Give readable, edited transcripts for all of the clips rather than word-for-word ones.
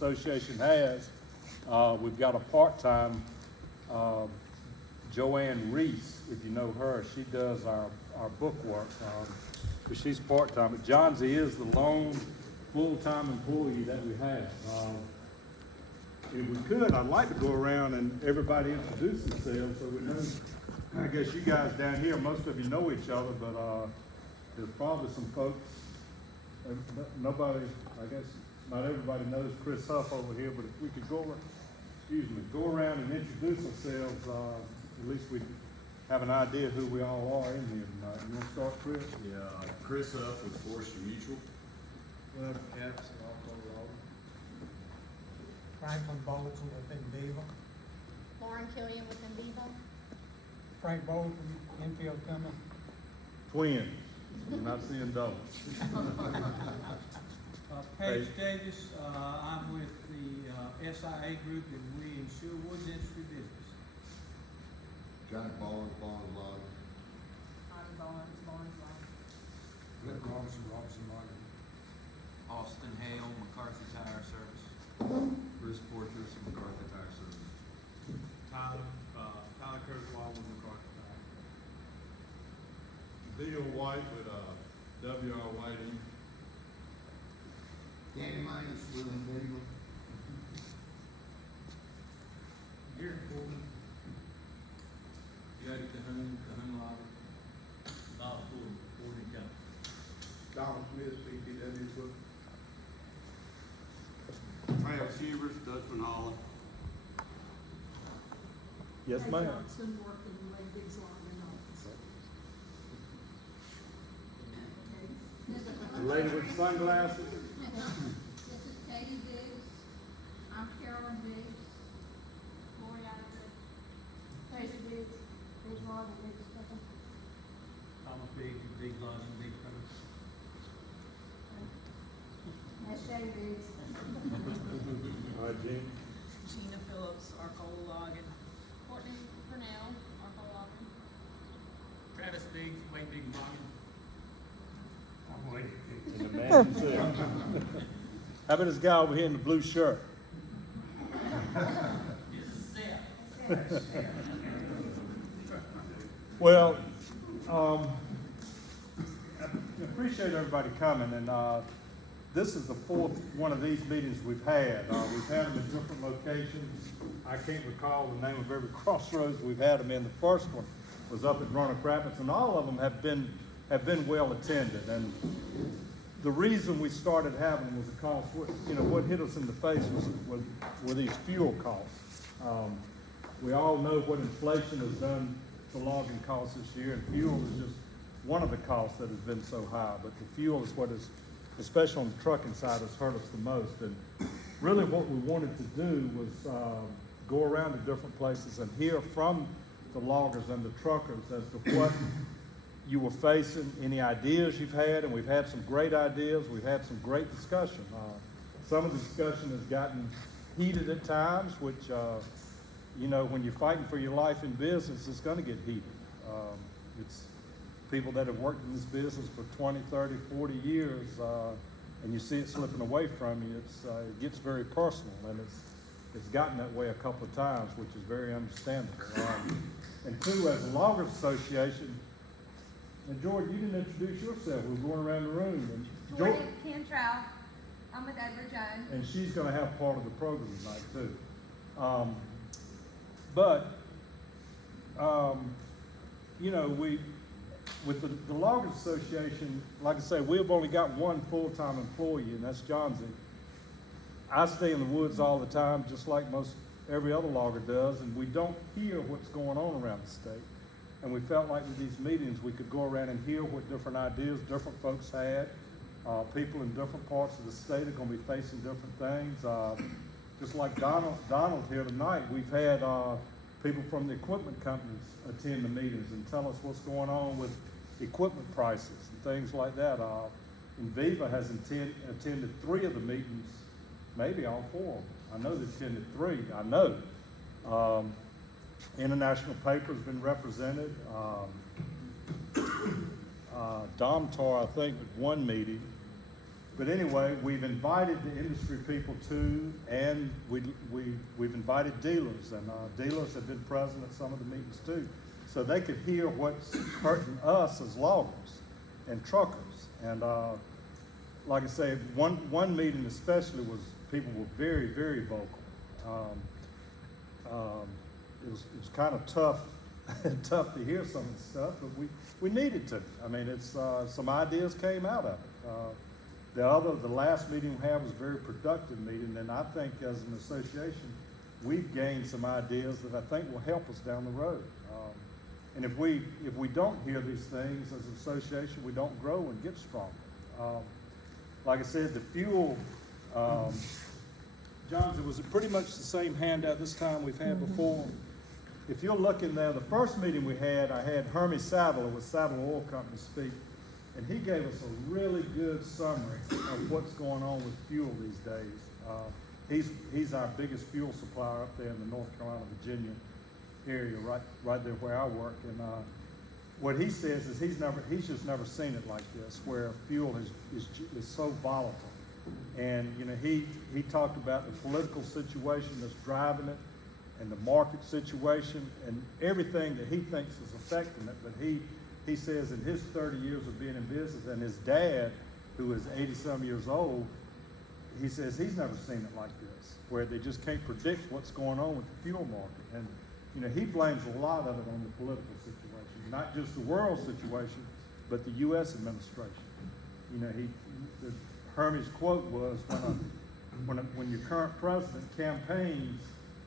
association has. We've got a part-time, Joanne Reese, if you know her. She does our book work, but she's part-time. But Johnsy is the lone full-time employee that we have. If we could, I'd like to go around and everybody introduce themselves so we know. I guess you guys down here, most of you know each other, but there's probably some folks, nobody, I guess, not everybody knows Chris Huff over here, but if we could go around and introduce ourselves, at least we have an idea who we all are in here tonight. You want to start, Chris? Yeah, Chris Huff with Forestry Mutual. Well, Caps, Franklin Bolton with Inviva. Lauren Killian with Inviva. Frank Bolton, infield coming. Twins. We're not seeing doubles. Paige Davis, I'm with the SIA group and we insure woods industry business. Jack Barnes, Barnes Law. Bonnie Barnes. Rick Robinson, Martin. Austin Hale, McCarthy Tire Service. Chris Porteous, McCarthy Tire Service. Tyler Kurzweil with McCarthy Tire. Bill White with W.R. Whiting. Danny Minus with Inviva. Gary Coleman. Jody Cahoon Lobby. Bob Ford and Company. Donald Smith, CPW Book. Travis Hubers, Dutchman Holland. Yes, ma'am. Johnson working in Lake Biggs Laundry office. The lady with the sunglasses. This is Katie Biggs. I'm Carolyn Biggs. Lori Isaac. Tracy Biggs. Big Laundry, Biggs Company. Thomas Biggs, Big London, Big Company. That's Shay Biggs. All right, Jean. Gina Phillips, Arcola Logging. Courtney Purnell, Arco Logan. Travis Biggs, Wayne Big Logging. I'm waiting. And the man himself. How about this guy over here in the blue shirt? Well, I appreciate everybody coming, and this is the fourth one of these meetings we've had. We've had them in different locations. I can't recall the name of every crossroads we've had them in. The first one was up at Roanoke Rapids, and all of them have been well attended. And the reason we started having them was because what hit us in the face were these fuel costs. We all know what inflation has done to logging costs this year, and fuel is just one of the costs that has been so high. But the fuel is what is, especially on the trucking side, has hurt us the most. And really what we wanted to do was go around to different places and hear from the loggers and the truckers as to what you were facing, any ideas you've had, and we've had some great ideas. We've had some great discussion. Some of the discussion has gotten heated at times, which, when you're fighting for your life in business, it's going to get heated. It's people that have worked in this business for 20, 30, 40 years, and you see it slipping away from you, it gets very personal, and it's gotten that way a couple of times, which is very understandable. And two, as a Loggers Association, and Jordan, you didn't introduce yourself. We were going around the room. And Jordan Cantrow. I'm with Edward Jones. And she's going to have part of the program tonight too. With the Loggers Association, like I say, we've only got one full-time employee, and that's Johnsy. I stay in the woods all the time, just like most every other logger does, and we don't hear what's going on around the state. And we felt like with these meetings, we could go around and hear what different ideas different folks had. People in different parts of the state are going to be facing different things. Just like Donald here tonight, we've had people from the equipment companies attend the meetings and tell us what's going on with equipment prices and things like that. Inviva has attended 3 of the meetings, maybe all 4 of them. I know they attended 3, I know. International paper has been represented. Domtar, I think, at one meeting. But anyway, we've invited the industry people too, and we've invited dealers, and dealers have been present at some of the meetings too. So they could hear what's hurting us as loggers and truckers. And like I say, one meeting especially was, people were very, very vocal. It was kind of tough, tough to hear some of the stuff, but we needed to. I mean, it's some ideas came out of it. The last meeting we had was a very productive meeting, and I think as an association, we've gained some ideas that I think will help us down the road. And if we don't hear these things as an association, we don't grow and get stronger. Like I said, the fuel, John, it was pretty much the same handout this time we've had before. If you're looking there, the first meeting we had, I had Hermie Sadler with Sadler Oil Company speak, and he gave us a really good summary of what's going on with fuel these days. He's our biggest fuel supplier up there in the North Carolina, Virginia area, right there where I work. And what he says is he's just never seen it like this, where fuel is so volatile. And you know, he talked about the political situation that's driving it, and the market situation, and everything that he thinks is affecting it. But he says in his 30 years of being in business, and his dad, who is 80-some years old, he says he's never seen it like this, where they just can't predict what's going on with the fuel market. And you know, he blames a lot of it on the political situation, not just the world situation, but the U.S. administration. You know, Hermie's quote was, when your current president campaigns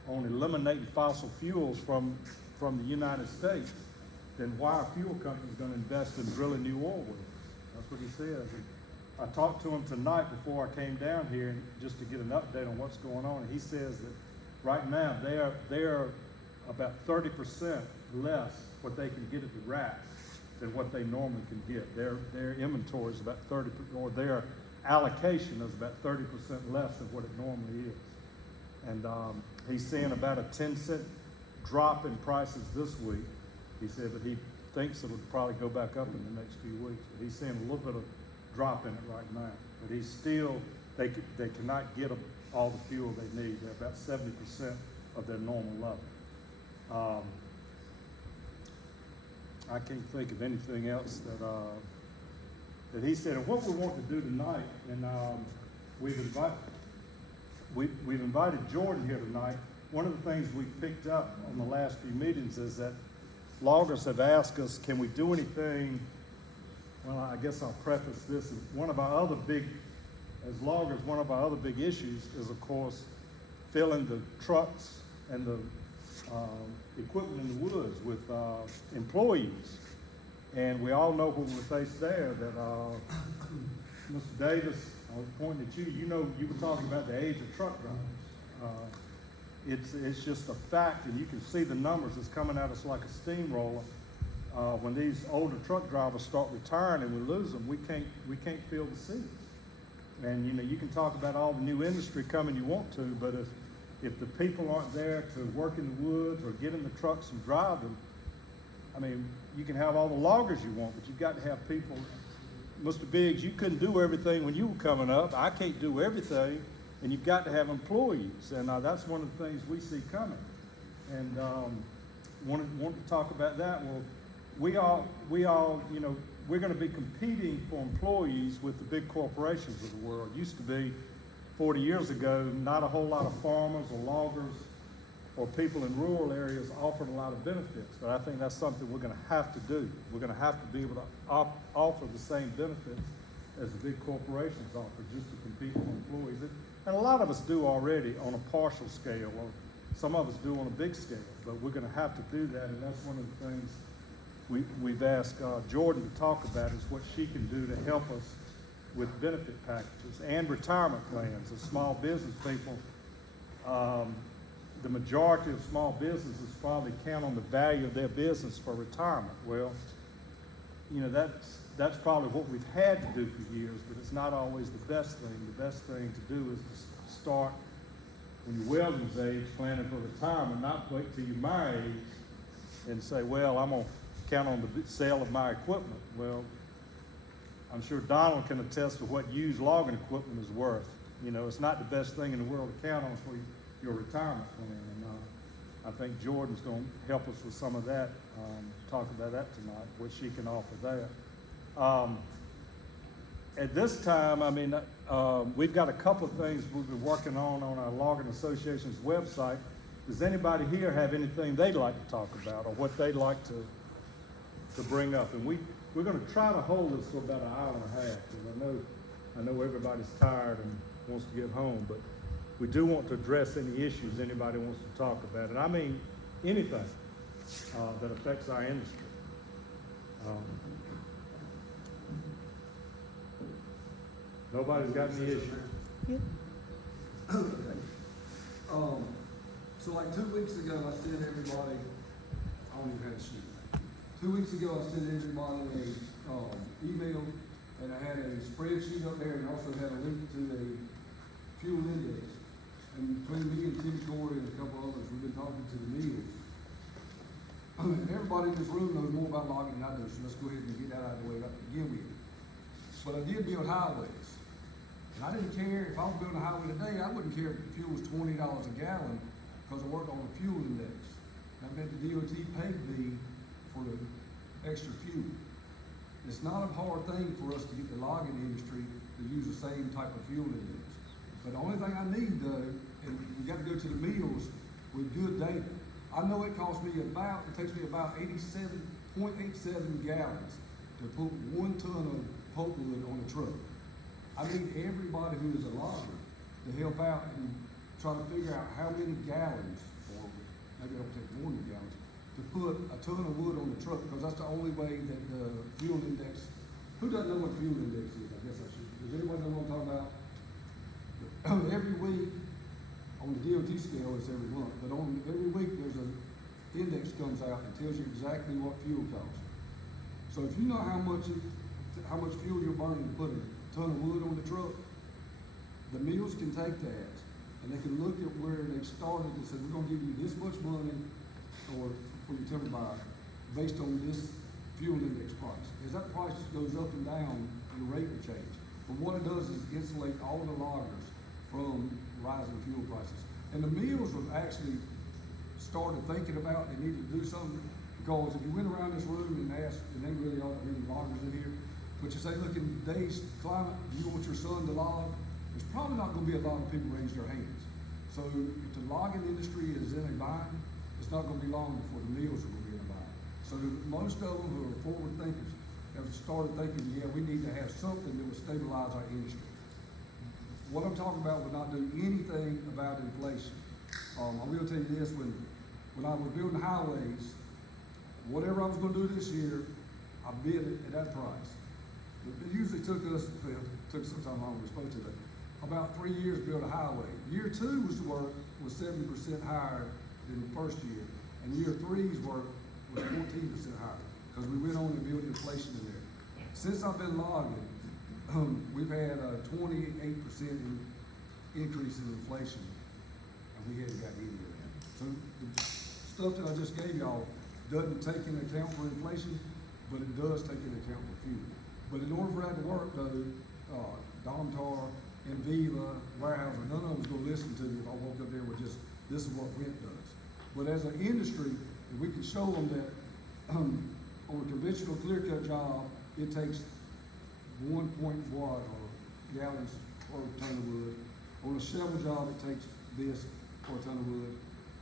on eliminating fossil fuels from the United States, then why are fuel companies going to invest in drilling new oil wells? That's what he says. And I talked to him tonight before I came down here just to get an update on what's going on. And he says that right now they are about 30% less what they can get at the rack than what they normally can get. Their inventory is about 30%, or their allocation is about 30% less than what it normally is. And he's seeing about a 10-cent drop in prices this week. He said that he thinks it'll probably go back up in the next few weeks. But he's seeing a little bit of drop in it right now. But he's still, they cannot get all the fuel they need. They're about 70% of their normal level. I can't think of anything else that he said. And what we want to do tonight, and we've invited Jordan here tonight. One of the things we picked up on the last few meetings is that loggers have asked us, can we do anything? Well, I guess I'll preface this. One of our other big issues is, of course, filling the trucks and the equipment in the woods with employees. And we all know what we're faced there, that Mr. Davis, I was pointing at you, you know, you were talking about the age of truck drivers. It's just a fact, and you can see the numbers. It's coming at us like a steamroller. When these older truck drivers start retiring and we lose them, we can't fill the seats. And you know, you can talk about all the new industry coming you want to, but if the people aren't there to work in the woods or get in the trucks and drive them, I mean, you can have all the loggers you want, but you've got to have people. Mr. Biggs, you couldn't do everything when you were coming up. I can't do everything, and you've got to have employees, and that's one of the things we see coming. And wanted to talk about that. Well, we all, you know, we're going to be competing for employees with the big corporations of the world. It used to be 40 years ago, not a whole lot of farmers or loggers or people in rural areas offered a lot of benefits, but I think that's something we're going to have to do. We're going to have to be able to offer the same benefits as the big corporations offer, just to compete for employees. And a lot of us do already on a partial scale, or some of us do on a big scale, but we're going to have to do that, and that's one of the things we've asked Jordan to talk about, is what she can do to help us with benefit packages and retirement plans of small business people. The majority of small businesses probably count on the value of their business for retirement. Well, you know, that's probably what we've had to do for years, but it's not always the best thing. The best thing to do is to start when you're Weldon's age, planning for retirement, not wait till you're my age and say, well, I'm going to count on the sale of my equipment. Well, I'm sure Donald can attest to what used logging equipment is worth. You know, it's not the best thing in the world to count on for your retirement plan. And I think Jordan's gonna help us with some of that, talk about that tonight, what she can offer there. At this time, I mean, we've got a couple of things we've been working on our Logging Association's website. Does anybody here have anything they'd like to talk about or what they'd like to bring up? And we're gonna try to hold this for about an hour and a half, because I know everybody's tired and wants to get home, but we do want to address any issues anybody wants to talk about. And I mean, anything, that affects our industry. Nobody's got any issues? So like 2 weeks ago, I sent everybody, I don't even have a sheet. 2 weeks ago, I sent everybody a, email, and I had a spreadsheet up there, and also had a link to a fuel index. And between me and Tim Corey and a couple others, we've been talking to the mills. And everybody in this room knows more about logging than I do, so let's go ahead and get that out of the way to begin with. But I did build highways. And I didn't care, if I was building a highway today, I wouldn't care if the fuel was $20 a gallon, because I worked on the fuel index. That meant the DOT paid me for the extra fuel. It's not a hard thing for us to get the logging industry to use the same type of fuel index. But the only thing I need though, and we got to go to the mills with good data. I know it takes me about 87.87 gallons to put 1 ton of pulpwood on a truck. I need everybody who is a logger to help out and try to figure out how many gallons, or maybe it'll take more than gallons, to put a ton of wood on the truck, because that's the only way that the fuel index, who doesn't know what fuel index is? I guess I should. Does anybody know what I'm talking about? Every week, on the DOT scale, it's every month, but every week there's an index comes out and tells you exactly what fuel costs. So if you know how much fuel you're burning to put a ton of wood on the truck, the mills can take that and they can look at where they started and say, we're gonna give you this much money or for your timber buyer based on this fuel index price. As that price goes up and down, your rate will change. But what it does is insulate all the loggers from rising fuel prices. And the mills have actually started thinking about they need to do something, because if you went around this room and asked, and they really aren't many loggers in here, but you say, look, in today's climate, you want your son to log, there's probably not gonna be a lot of people raise their hands. So if the logging industry is in a bind, it's not gonna be long before the mills are gonna be in a bind. So most of them who are forward thinkers have started thinking, yeah, we need to have something that will stabilize our industry. What I'm talking about would not do anything about inflation. I will tell you this, when I was building highways, whatever I was gonna do this year, I bid it at that price. It usually took some time longer, we're supposed to, about 3 years to build a highway. Year 2's work was 70% higher than the first year, and year 3's work was 14% higher, because we went on and built inflation in there. Since I've been logging, we've had a 28% increase in inflation, and we hadn't got any of that. So the stuff that I just gave y'all doesn't take into account for inflation, but it does take into account for fuel. But in order for that to work though, Domtar and Viva, Warehouser, none of them's gonna listen to me if I walk up there with just, this is what rent does. But as an industry, if we can show them that on a conventional clear cut job, it takes 1 point watt or gallons per ton of wood. On a shovel job, it takes this per ton of wood.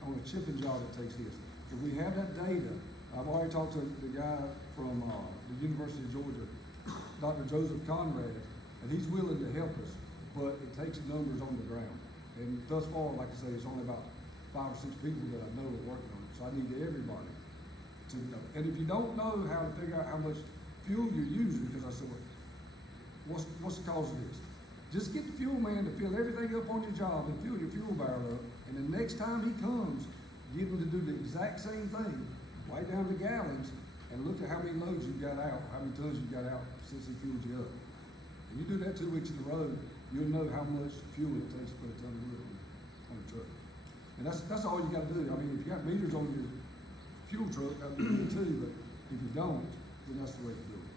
On a chipping job, it takes this. If we have that data, I've already talked to the guy from the University of Georgia, Dr. Joseph Conrad, and he's willing to help us, but it takes numbers on the ground. And thus far, like I say, it's only about 5 or 6 people that I know are working on it. So I need everybody to know. And if you don't know how to figure out how much fuel you're using, because I said, what's the cause of this? Just get the fuel man to fill everything up on your job and fill your fuel barrel up, and the next time he comes, get him to do the exact same thing, write down the gallons, and look at how many loads you got out, how many tons you got out since he filled you up. And you do that 2 weeks in a row, you'll know how much fuel it takes to put a ton of wood on a truck. And that's all you gotta do. I mean, if you got meters on your fuel truck, that'd be good too, but if you don't, then that's the way to do it.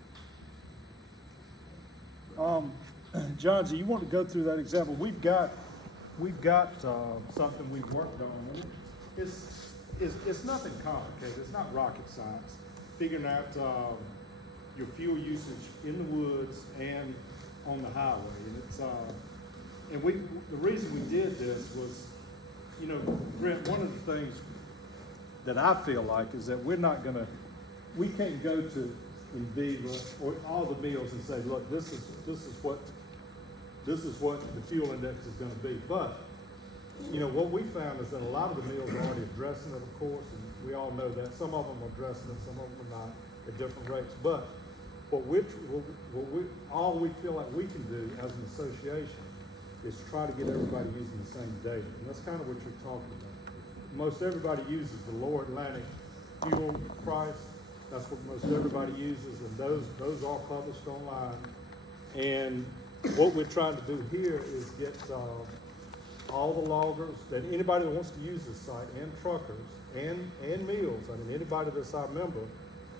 John, do you want to go through that example? We've got something we've worked on. And it's nothing complicated. It's not rocket science. Figuring out your fuel usage in the woods and on the highway. And it's the reason we did this was, you know, Brent, one of the things that I feel like is that we can't go to Inviva or all the mills and say, look, this is what the fuel index is gonna be. But, you know, what we found is that a lot of the mills are already addressing it, of course, and we all know that. Some of them are addressing it, some of them are not at different rates. But all we feel like we can do as an association is try to get everybody using the same data. And that's kind of what you're talking about. Most everybody uses the Lower Atlantic fuel price. That's what most everybody uses, and those are published online. And what we're trying to do here is get all the loggers, that anybody that wants to use this site, and truckers, and mills, I mean, anybody that's our member,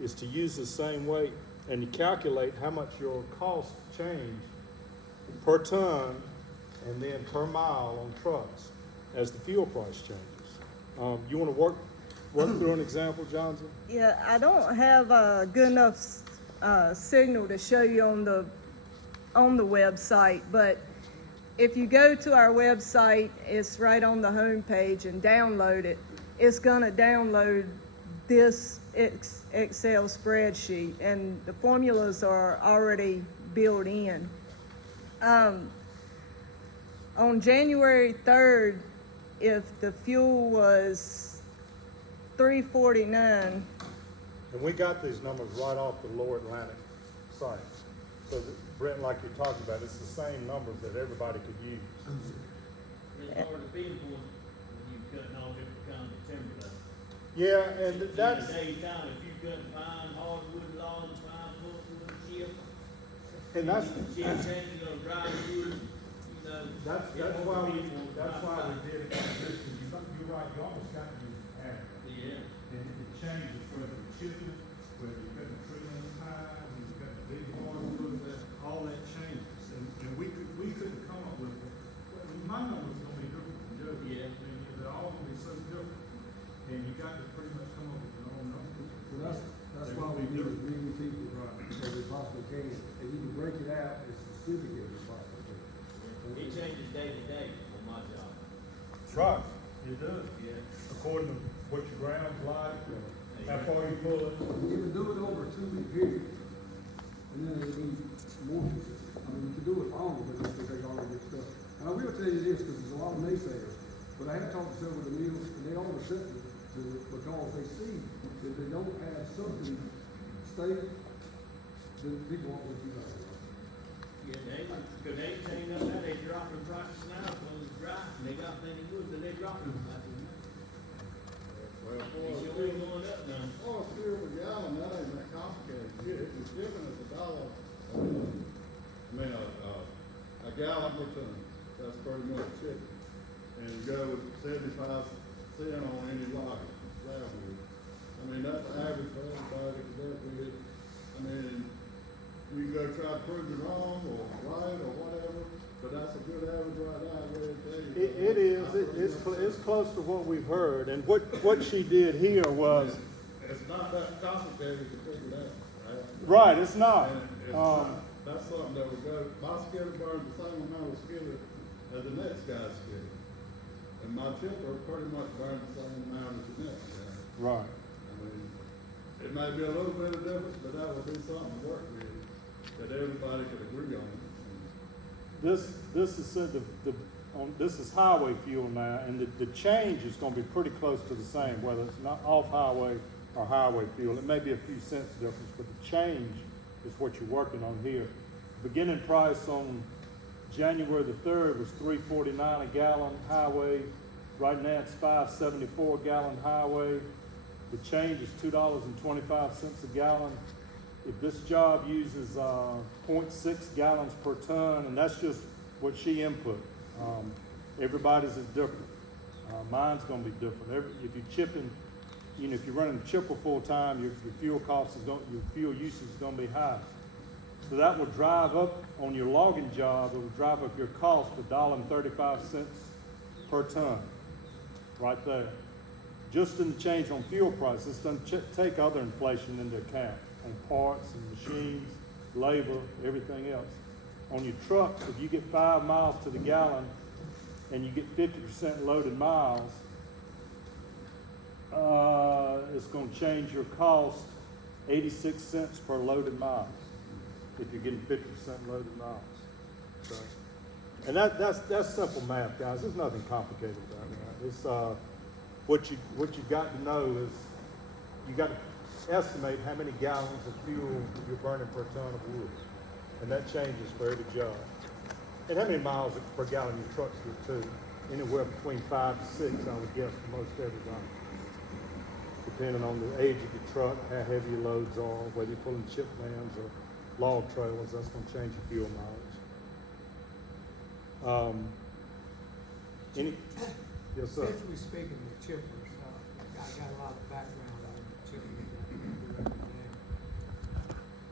is to use the same way and to calculate how much your costs change per ton and then per mile on trucks as the fuel price changes. You want to work through an example, Johnson? Yeah, I don't have a good enough signal to show you on the website, but if you go to our website, it's right on the home page, and download it. It's gonna download this Excel spreadsheet, and the formulas are already built in. On January 3rd, if the fuel was $3.49, And we got these numbers right off the Lower Atlantic site. So that, Brent, like you're talking about, it's the same numbers that everybody could use. It's hard to pinpoint when you're cutting all different kinds of timber though. Yeah, and that's, In a day's time, if you cut pine, hardwood logs, pine, pulpwood, chip. and that's, Chip, you know, dry wood, you know. that's it's why hard to we pinpoint did it like this. You're right, you almost got to use average. Yeah. And it changes whether you're chipping, whether you're cutting a tree in the pine, whether you're cutting big hardwood, all that changes. And we couldn't come up with, my number's gonna be different from Joe's. Yeah. I mean, they're all gonna be so different. And you got to pretty much come up with your own numbers. So that's why we need as many people as we possibly can, and you can break it out as specific as we possibly can. It changes day to day on my job. Right, you do. Yeah. According to what your ground's like, how far you pull it. You can do it over a 2-week period, and then it'll be more consistent. I mean, you can do it longer, but it's gonna take all that good stuff. And I will tell you this, because there's a lot of naysayers, but I have talked to several of the mills, and they all accept it because they see that they don't have something state, then people won't let you know. Yeah, cause they ain't up there, they dropping prices now, because it's dry, and they got plenty of wood, so they dropping prices now. Well, It's sure ain't going up now. oh, fuel per gallon, that ain't that complicated. It's different as a dollar. I mean, a gallon per ton, that's pretty much it. And you go with 75 cent on any lot, that would. I mean, that's the average for everybody to work with. I mean, you can go try to prove it wrong or right or whatever, but that's a good average right now, I really tell you. It is, it's close to what we've heard, and what she did here was, It's not that complicated to figure it out, right, it's not. And it's not, that's something that would go, my skillet burns the same amount of skillet as the next guy's skillet. And my chipper pretty much burns the same amount as the next guy. Right. I mean, it may be a little bit of difference, but that would be something to work with, that everybody could agree on. This is said this is highway fuel now, and the change is gonna be pretty close to the same, whether it's not off-highway or highway fuel. It may be a few cents difference, but the change is what you're working on here. Beginning price on January the 3rd was $3.49 a gallon highway. Right now it's $5.74 a gallon highway. The change is $2.25 a gallon. If this job uses 0.6 gallons per ton, and that's just what she input. Everybody's is different. Mine's gonna be different. If you're chipping, if you're running a chipper full time, your fuel cost your fuel usage is gonna be high. So that will drive up on your logging job, it will drive up your cost $1.35 per ton, right there. Just in the change on fuel prices, doesn't take other inflation into account on parts and machines, labor, everything else. On your trucks, if you get 5 miles to the gallon and you get 50% loaded miles, it's going to change your cost 86 cents per loaded mile if you're getting 50% loaded miles. So, and that's simple math, guys. There's nothing complicated about that. It's what you've got to know is you got to estimate how many gallons of fuel you're burning per ton of wood, and that changes for every job. And how many miles per gallon your trucks get too? Anywhere between 5 to 6, I would guess, for most everybody. Depending on the age of your truck, how heavy your loads are, whether you're pulling chip vans or log trailers, that's going to change your fuel mileage. Yes, sir. Essentially speaking, the chippers, I got a lot of background on chipping.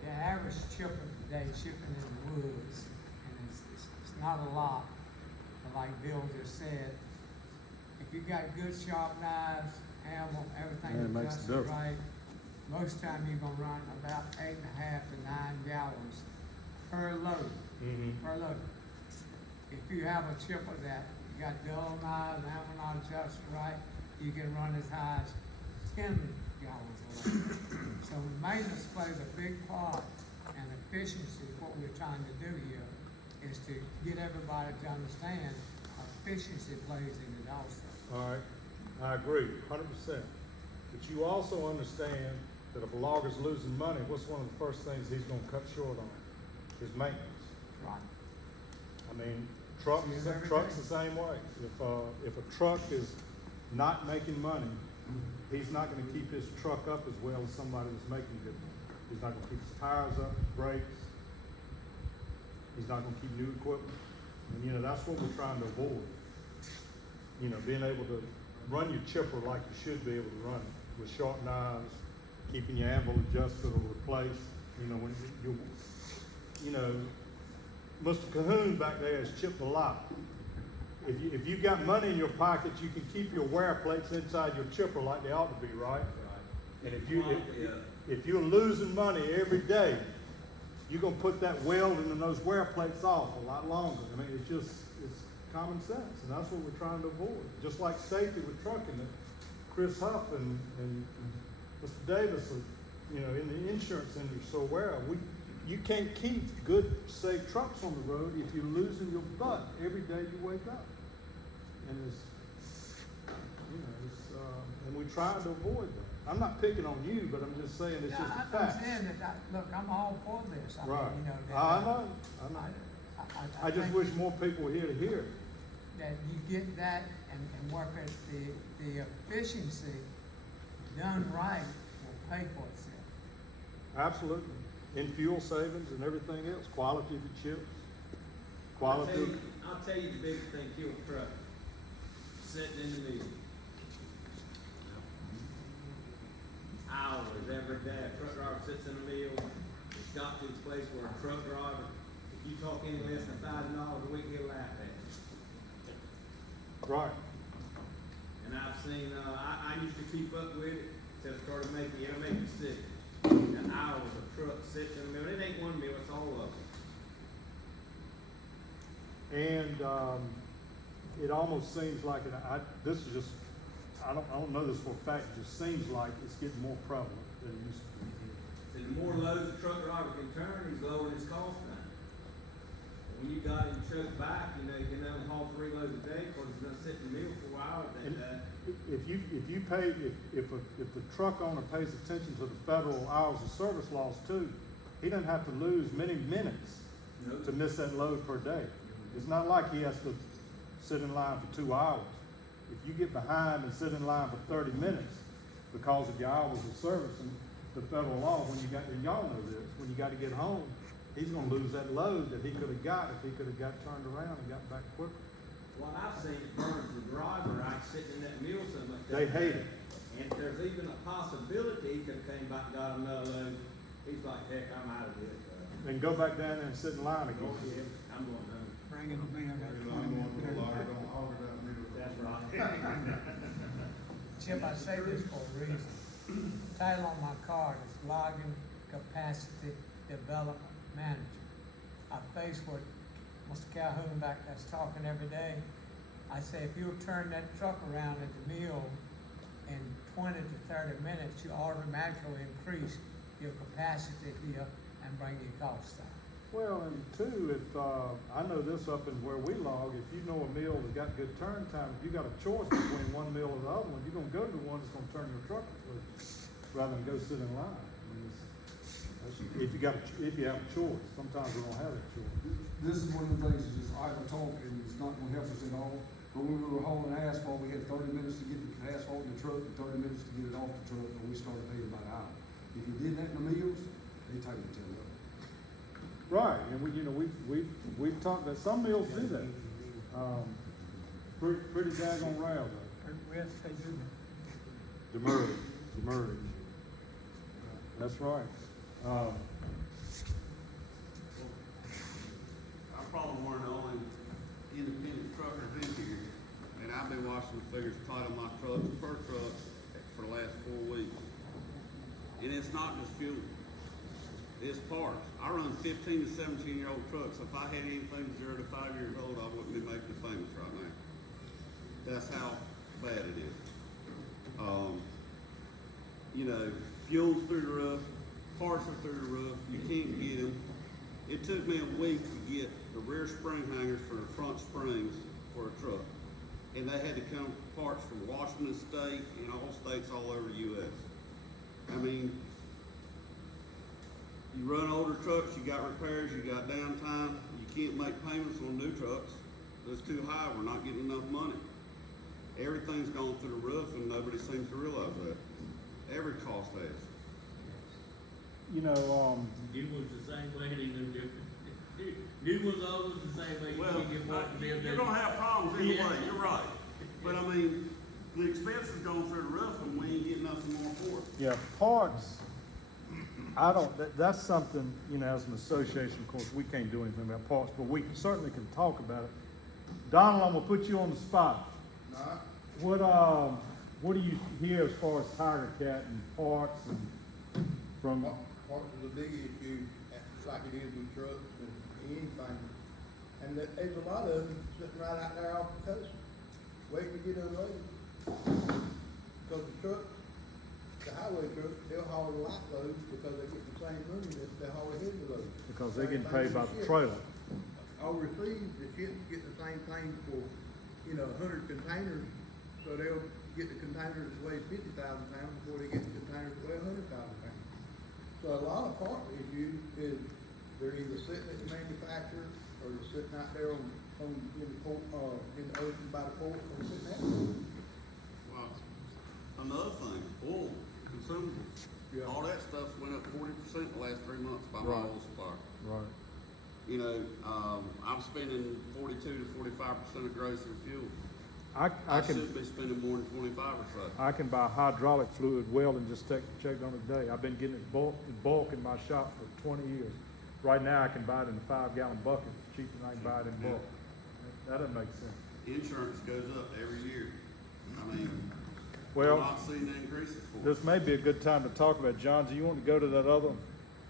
The average chipper today shipping in the woods, and it's not a lot, but like Bill just said, if you got good sharp knives, hammer, everything Man, it makes a adjusted difference. right, most time you're gonna run about 8.5 to 9 gallons per load. Per load. If you have a chipper that you got dull knives, hammer not adjusted right, you can run as high as 10 gallons a load. So maintenance plays a big part, and efficiency, what we're trying to do here, is to get everybody to understand efficiency plays in it also. All right, I agree, 100%. But you also understand that if a logger's losing money, what's one of the first things he's going to cut short on? His maintenance. Right. I mean, trucks the same way. If a truck is not making money, he's not going to keep his truck up as well as somebody that's making good money. He's not going to keep his tires up, brakes. He's not going to keep new equipment. And that's what we're trying to avoid. Being able to run your chipper like you should be able to run it, with sharp knives, keeping your anvil adjusted or replaced. When Mr. Cahoon back there has chipped a lot. If you've got money in your pocket, you can keep your wear plates inside your chipper like they ought to be, right? And if you're losing money every day, you're gonna put that welding and those wear plates off a lot longer. I mean, it's common sense, and that's what we're trying to avoid. Just like safety with trucking, that Chris Huff and Mr. Davis are, in the insurance industry so aware of. You can't keep good, safe trucks on the road if you're losing your butt every day you wake up. And and we try to avoid that. I'm not picking on you, but I'm just saying it's just a fact. I understand that. Look, I'm all for this. I Right. mean, I know. I just think wish more people were here to hear it. that you get that and work at the efficiency done right will pay for itself. Absolutely. In fuel savings and everything else, quality of the chips, quality. I'll tell you the biggest thing kills truck, sitting in the middle. Hours every day, a truck driver sits in the middle, it's got to the place where a truck driver, if you talk any less than $1,000 a week, he'll laugh at you. Right. And I've seen, I used to keep up with it till it started making me sick. The hours of trucks sitting in the middle, it ain't one mill, it's all of them. And it almost seems like I don't know this for a fact. It just seems like it's getting more prevalent than it used to be. And the more loads a truck driver can turn, he's lowering his cost down. When you got him choked back, you can only haul 3 loads a day because he's gonna sit in the mill 4 hours that day. If the truck owner pays attention to the federal hours of service laws too, he doesn't have to lose many minutes to miss that load per day. It's not like he has to sit in line for 2 hours. If you get behind and sit in line for 30 minutes because of your hours of service and the federal law, and y'all know this, when you got to get home, he's going to lose that load that he could have got if he could have got turned around and got back quicker. What I've seen is burns the driver out sitting in that mill so much. They hate it. And if there's even a possibility he could have came back and got another load, he's like, heck, I'm out of this. and go back down there and sit in line again. I'm going home. Bring it to me, I got I'm 20 going minutes. to the lawyer, don't alter that middle. That's right. Chip, I say this for a reason. Title on my card is Logging Capacity Development Manager. I face with Mr. Calhoun back that's talking every day. I say, if you'll turn that truck around at the mill in 20 to 30 minutes, you automatically increase your capacity here and bring your costs down. Well, and two, if, I know this up in where we log, if you know a mill that's got good turn time, if you got a choice between one mill or the other one, you're gonna go to the one that's gonna turn your truck loose, rather than go sit in line. I mean, if you have a choice, sometimes we don't have that choice. This is one of the things that's just idle talk, and it's not gonna help us at all. But when we were hauling asphalt, we had 30 minutes to get the asphalt in the truck, and 30 minutes to get it off the truck, and we started paying by the hour. If you did that in the mills, they take it to up. Right, and we've talked that some mills do that. Pretty daggone rare though. Yes, they do. Demurrage. That's right. I'm probably one of the only independent truckers in here, and I've been watching the figures title my trucks per truck for the last 4 weeks. And it's not just fuel, it's parts. I run 15 to 17-year-old trucks. If I had anything 0 to 5 years old, I wouldn't be making the payments right now. That's how bad it is. You know, fuel's through the roof, parts are through the roof, you can't get them. It took me a week to get the rear spring hangers for the front springs for a truck. And they had to come parts from Washington State and all states all over the U.S. I mean, you run older trucks, you got repairs, you got downtime, you can't make payments on new trucks. It's too high, we're not getting enough money. Everything's gone through the roof and nobody seems to realize that. Every cost has. You know, New one's the same way, it ain't no different. New one's always the same way, you Well, can't get one from them. you're gonna have problems anyway, you're right. But I mean, the expense is going through the roof and we ain't getting nothing more for it. yeah, parts, that's something, you know, as an association, of course, we can't do anything about parts, but we certainly can talk about it. Donald, I'm gonna put you on the spot. Nah, What do you hear as far as Tiger Cat and parts and from, Parts is a big issue, just like it is with trucks and anything. And there's a lot of them sitting right out there off the coast, waiting to get unloaded. Because the truck, the highway truck, they'll haul the light loads because they get the same money as they haul the heavy loads. because they're getting Same paid thing by with the ships. trailer. Overseas, the ships get the same thing for, 100 containers, so they'll get the containers that weigh 50,000 pounds before they get the containers that weigh 100,000 pounds. So a lot of part issues is they're either sitting at the manufacturer or they're sitting out there in the port, in the ocean by the port, or sitting out there. well, another thing, oil, consumables. Yeah. All that stuff's went up 40% the last 3 months by my Right. oil supplier. Right. You know, I'm spending 42 to 45% of gross in fuel. I I can, should be spending more than 25 or so. I can buy hydraulic fluid well and just check on it today. I've been getting it bulk in my shop for 20 years. Right now, I can buy it in a 5-gallon bucket, it's cheaper than I can buy it in bulk. That doesn't make sense. Insurance goes up every year. I mean, Well, we're not seeing the increases for it. this may be a good time to talk about. John, do you want to go to that other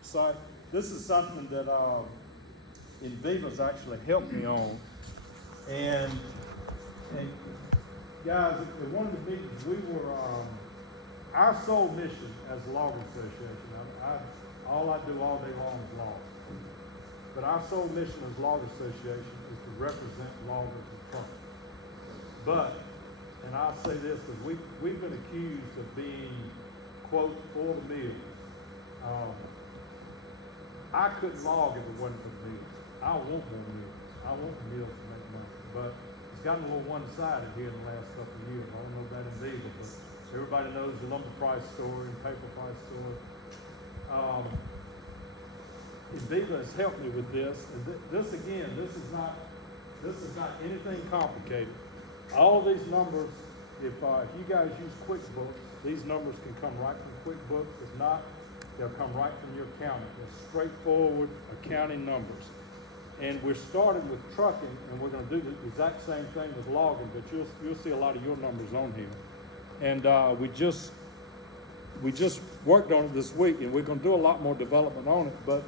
site? This is something that, Inviva's actually helped me on. And guys, at one of the meetings, we were, our sole mission as a logging association, all I do all day long is log. But our sole mission as a logging association is to represent loggers and truckers. But, and I'll say this, because we've been accused of being, quote, for the mills. I couldn't log if it wasn't for the mills. I want more mills. I want the mills to make money. But it's gotten a little one-sided here in the last couple of years. I don't know about Inviva, but everybody knows the lumber price story and paper price story. Inviva has helped me with this. And this is not anything complicated. All these numbers, if you guys use QuickBooks, these numbers can come right from QuickBooks. If not, They'll come right from your accountant. They're straightforward accounting numbers. And we're starting with trucking, and we're gonna do the exact same thing with logging, but you'll see a lot of your numbers on here. And we just worked on it this week, and we're gonna do a lot more development on it. But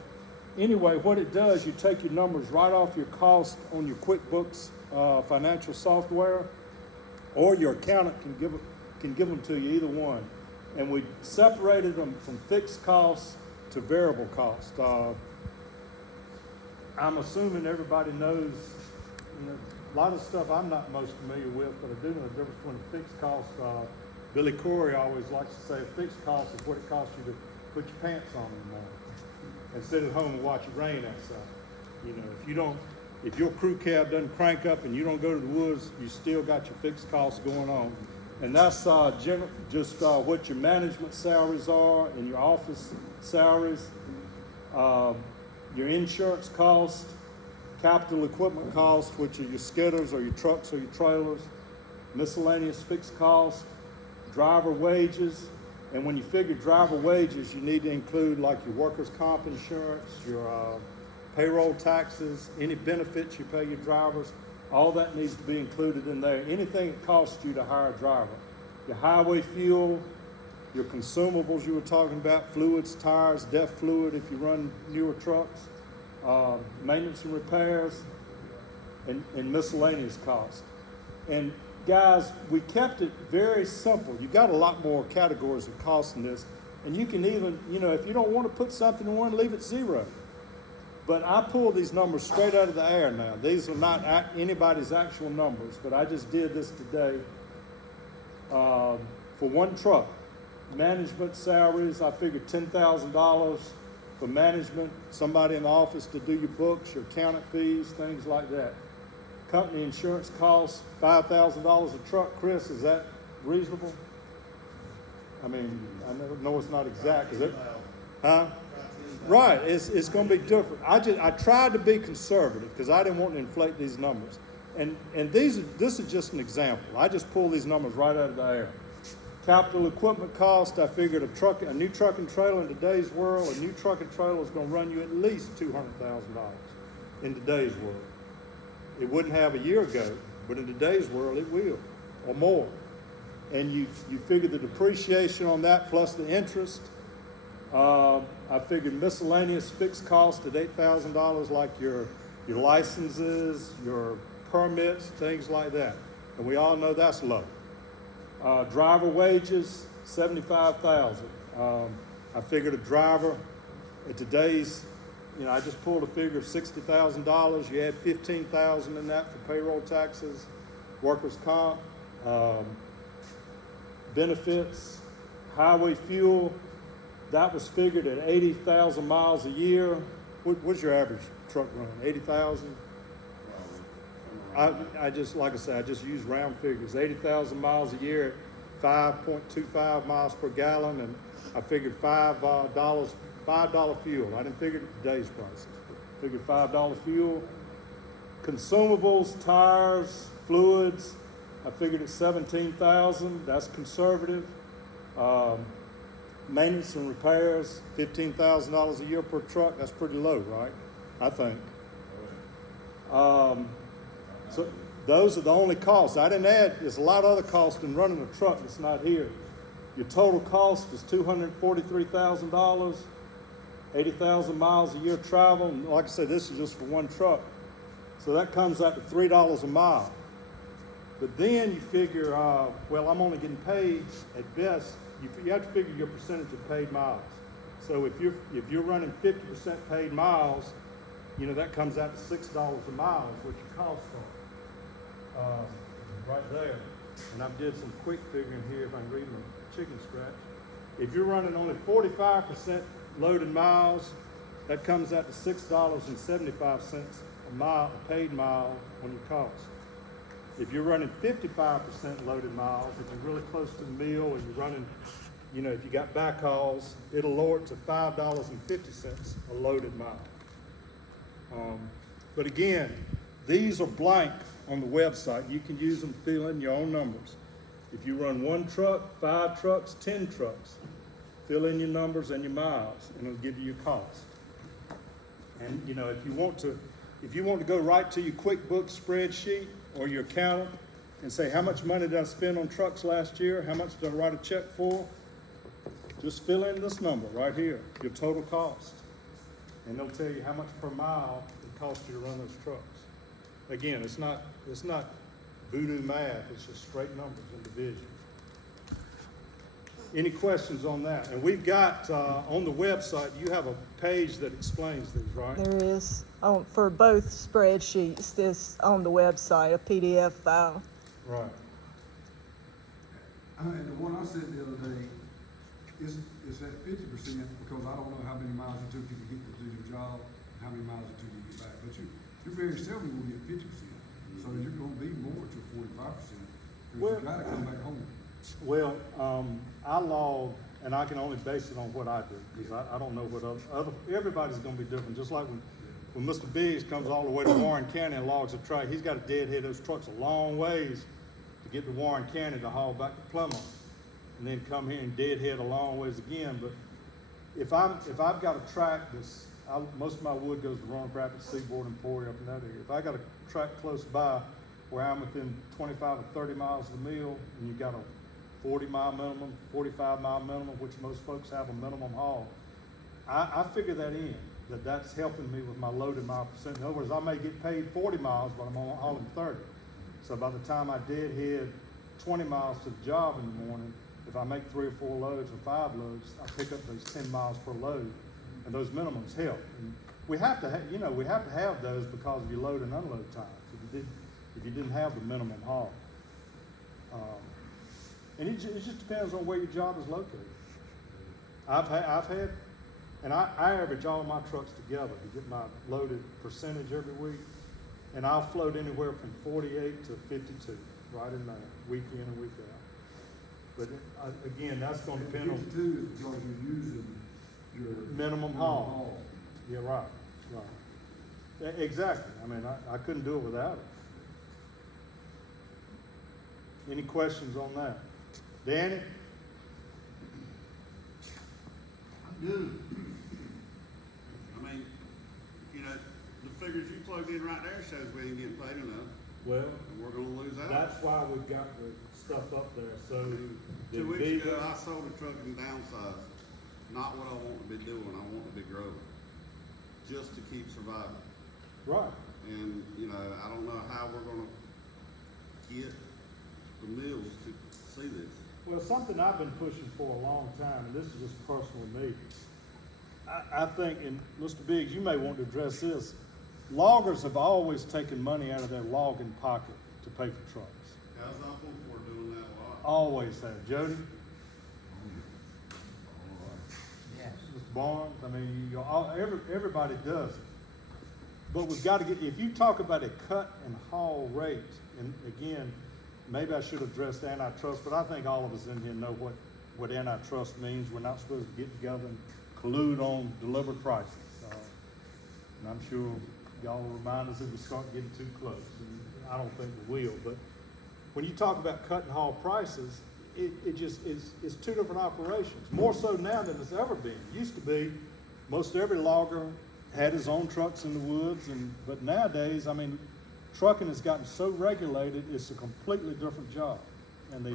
anyway, what it does, you take your numbers right off your cost on your QuickBooks financial software, or your accountant can give them to you, either one. And we separated them from fixed costs to variable costs. I'm assuming everybody knows, a lot of stuff I'm not most familiar with, but I do know the difference between a fixed cost. Billy Corey always likes to say a fixed cost is what it costs you to put your pants on in the morning and sit at home and watch it rain outside. If your crew cab doesn't crank up and you don't go to the woods, you still got your fixed costs going on. And that's what your management salaries are and your office salaries. Your insurance cost, capital equipment cost, which are your skidders or your trucks or your trailers, miscellaneous fixed cost, driver wages. And when you figure driver wages, you need to include like your workers' comp insurance, your payroll taxes, any benefits you pay your drivers. All that needs to be included in there. Anything it costs you to hire a driver. Your highway fuel, your consumables you were talking about, fluids, tires, DEF fluid if you run newer trucks, maintenance and repairs, and miscellaneous costs. And guys, we kept it very simple. You got a lot more categories of costs in this. And you can even, if you don't want to put something in one, leave it zero. But I pulled these numbers straight out of the air now. These are not anybody's actual numbers, but I just did this today for one truck. Management salaries, I figured $10,000 for management, somebody in the office to do your books, your accountant fees, things like that. Company insurance costs, $5,000 a truck. Chris, is that reasonable? I mean, I know it's not exact, is it? Huh? Right, it's going to be different. I tried to be conservative because I didn't want to inflate these numbers. And this is just an example. I just pulled these numbers right out of the air. Capital equipment cost, I figured a new truck and trailer in today's world, a new truck and trailer is going to run you at least $200,000 in today's world. It wouldn't have a year ago, but in today's world it will, or more. And you figure the depreciation on that plus the interest. I figured miscellaneous fixed cost at $8,000, like your licenses, your permits, things like that. And we all know that's low. Driver wages, $75,000. I figured a driver at today's, I just pulled a figure of $60,000. You add $15,000 in that for payroll taxes, workers' comp, benefits, highway fuel. That was figured at 80,000 miles a year. What's your average truck run? 80,000? I just, like I said, I just use round figures. 80,000 miles a year at 5.25 miles per gallon, and I figured $5 fuel. I didn't figure today's prices, but figured $5 fuel. Consumables, tires, fluids, I figured at $17,000. That's conservative. Maintenance and repairs, $15,000 a year per truck. That's pretty low, right? I think. So those are the only costs. I didn't add, there's a lot of other costs in running a truck that's not here. Your total cost is $243,000, 80,000 miles a year travel. And like I said, this is just for one truck. So that comes out to $3 a mile. But then you figure, well, I'm only getting paid at best. You have to figure your percentage of paid miles. So if you're running 50% paid miles, that comes out to $6 a mile is what your costs are. Right there. And I did some quick figuring here if I can read my chicken scratch. If you're running only 45% loaded miles, that comes out to $6.75 a mile, a paid mile on your cost. If you're running 55% loaded miles, if you're really close to the mill and you're running, if you got backhauls, it'll lower it to $5.50 a loaded mile. But again, these are blank on the website. You can use them to fill in your own numbers. If you run one truck, 5 trucks, 10 trucks, fill in your numbers and your miles, and it'll give you your cost. And, you know, if you want to go right to your QuickBooks spreadsheet or your accountant and say, how much money did I spend on trucks last year? How much did I write a check for? Just fill in this number right here, your total cost. And they'll tell you how much per mile it costs you to run those trucks. Again, it's not voodoo math, it's just straight numbers and division. Any questions on that? And we've got, on the website, you have a page that explains these, right? There is, for both spreadsheets, this on the website, a PDF file. Right. And the one I sent the other day is at 50% because I don't know how many miles it took you to get to do your job, and how many miles it took you to get back. But you're very seldom gonna get 50%. So you're gonna be more to 45%. Well- You gotta come back home. Well, I log, and I can only base it on what I do, because I don't know what everybody's gonna be different. Just like when Mr. Biggs comes all the way to Warren County and logs a track, he's gotta deadhead those trucks a long ways to get to Warren County to haul back to Plymouth, and then come here and deadhead a long ways again. But if I've got a track most of my wood goes to Roanoke Rapids, Seaboard, and Pori up in that area. If I got a track close by where I'm within 25 or 30 miles of the mill, and you got a 40-mile minimum, 45-mile minimum, which most folks have a minimum haul, I figure that in, that's helping me with my loaded mile percent. In other words, I may get paid 40 miles, but I'm hauling 30. So by the time I deadhead 20 miles to the job in the morning, if I make 3 or 4 loads or 5 loads, I pick up those 10 miles per load, and those minimums help. And we have to have those because of your load and unload times. If you didn't have the minimum haul. And it just depends on where your job is located. I've had, and I average all my trucks together to get my loaded percentage every week, and I'll float anywhere from 48 to 52, right in there, week in and week out. But again, that's going to depend on 52 is because you're using your minimum haul. Yeah, right. Exactly. I mean, I couldn't do it without it. Any questions on that? Danny? I'm good. I mean, you know, the figures you plugged in right there shows we ain't getting paid enough, Well, and we're gonna lose out. that's why we've got the stuff up there, so. 2 weeks ago, I sold a truck and downsized. Not what I want to be doing, I want to be growing, just to keep surviving. Right. And, you know, I don't know how we're gonna get the mills to see this. Well, something I've been pushing for a long time, and this is just personal to me. I think, and Mr. Biggs, you may want to address this, loggers have always taken money out of their logging pocket to pay for trucks. How's Upland doing that a lot? Always have. Jody? Yes. Mr. Barnes, I mean, everybody does it. But we've got to if you talk about a cut and haul rate, and again, maybe I should address the antitrust, but I think all of us in here know what antitrust means. We're not supposed to get together and collude on delivered prices. And I'm sure y'all will remind us if we start getting too close. And I don't think we will, but when you talk about cut and haul prices, it just it's two different operations. More so now than it's ever been. It used to be most every logger had his own trucks in the woods, but nowadays, I mean, trucking has gotten so regulated, it's a completely different job. And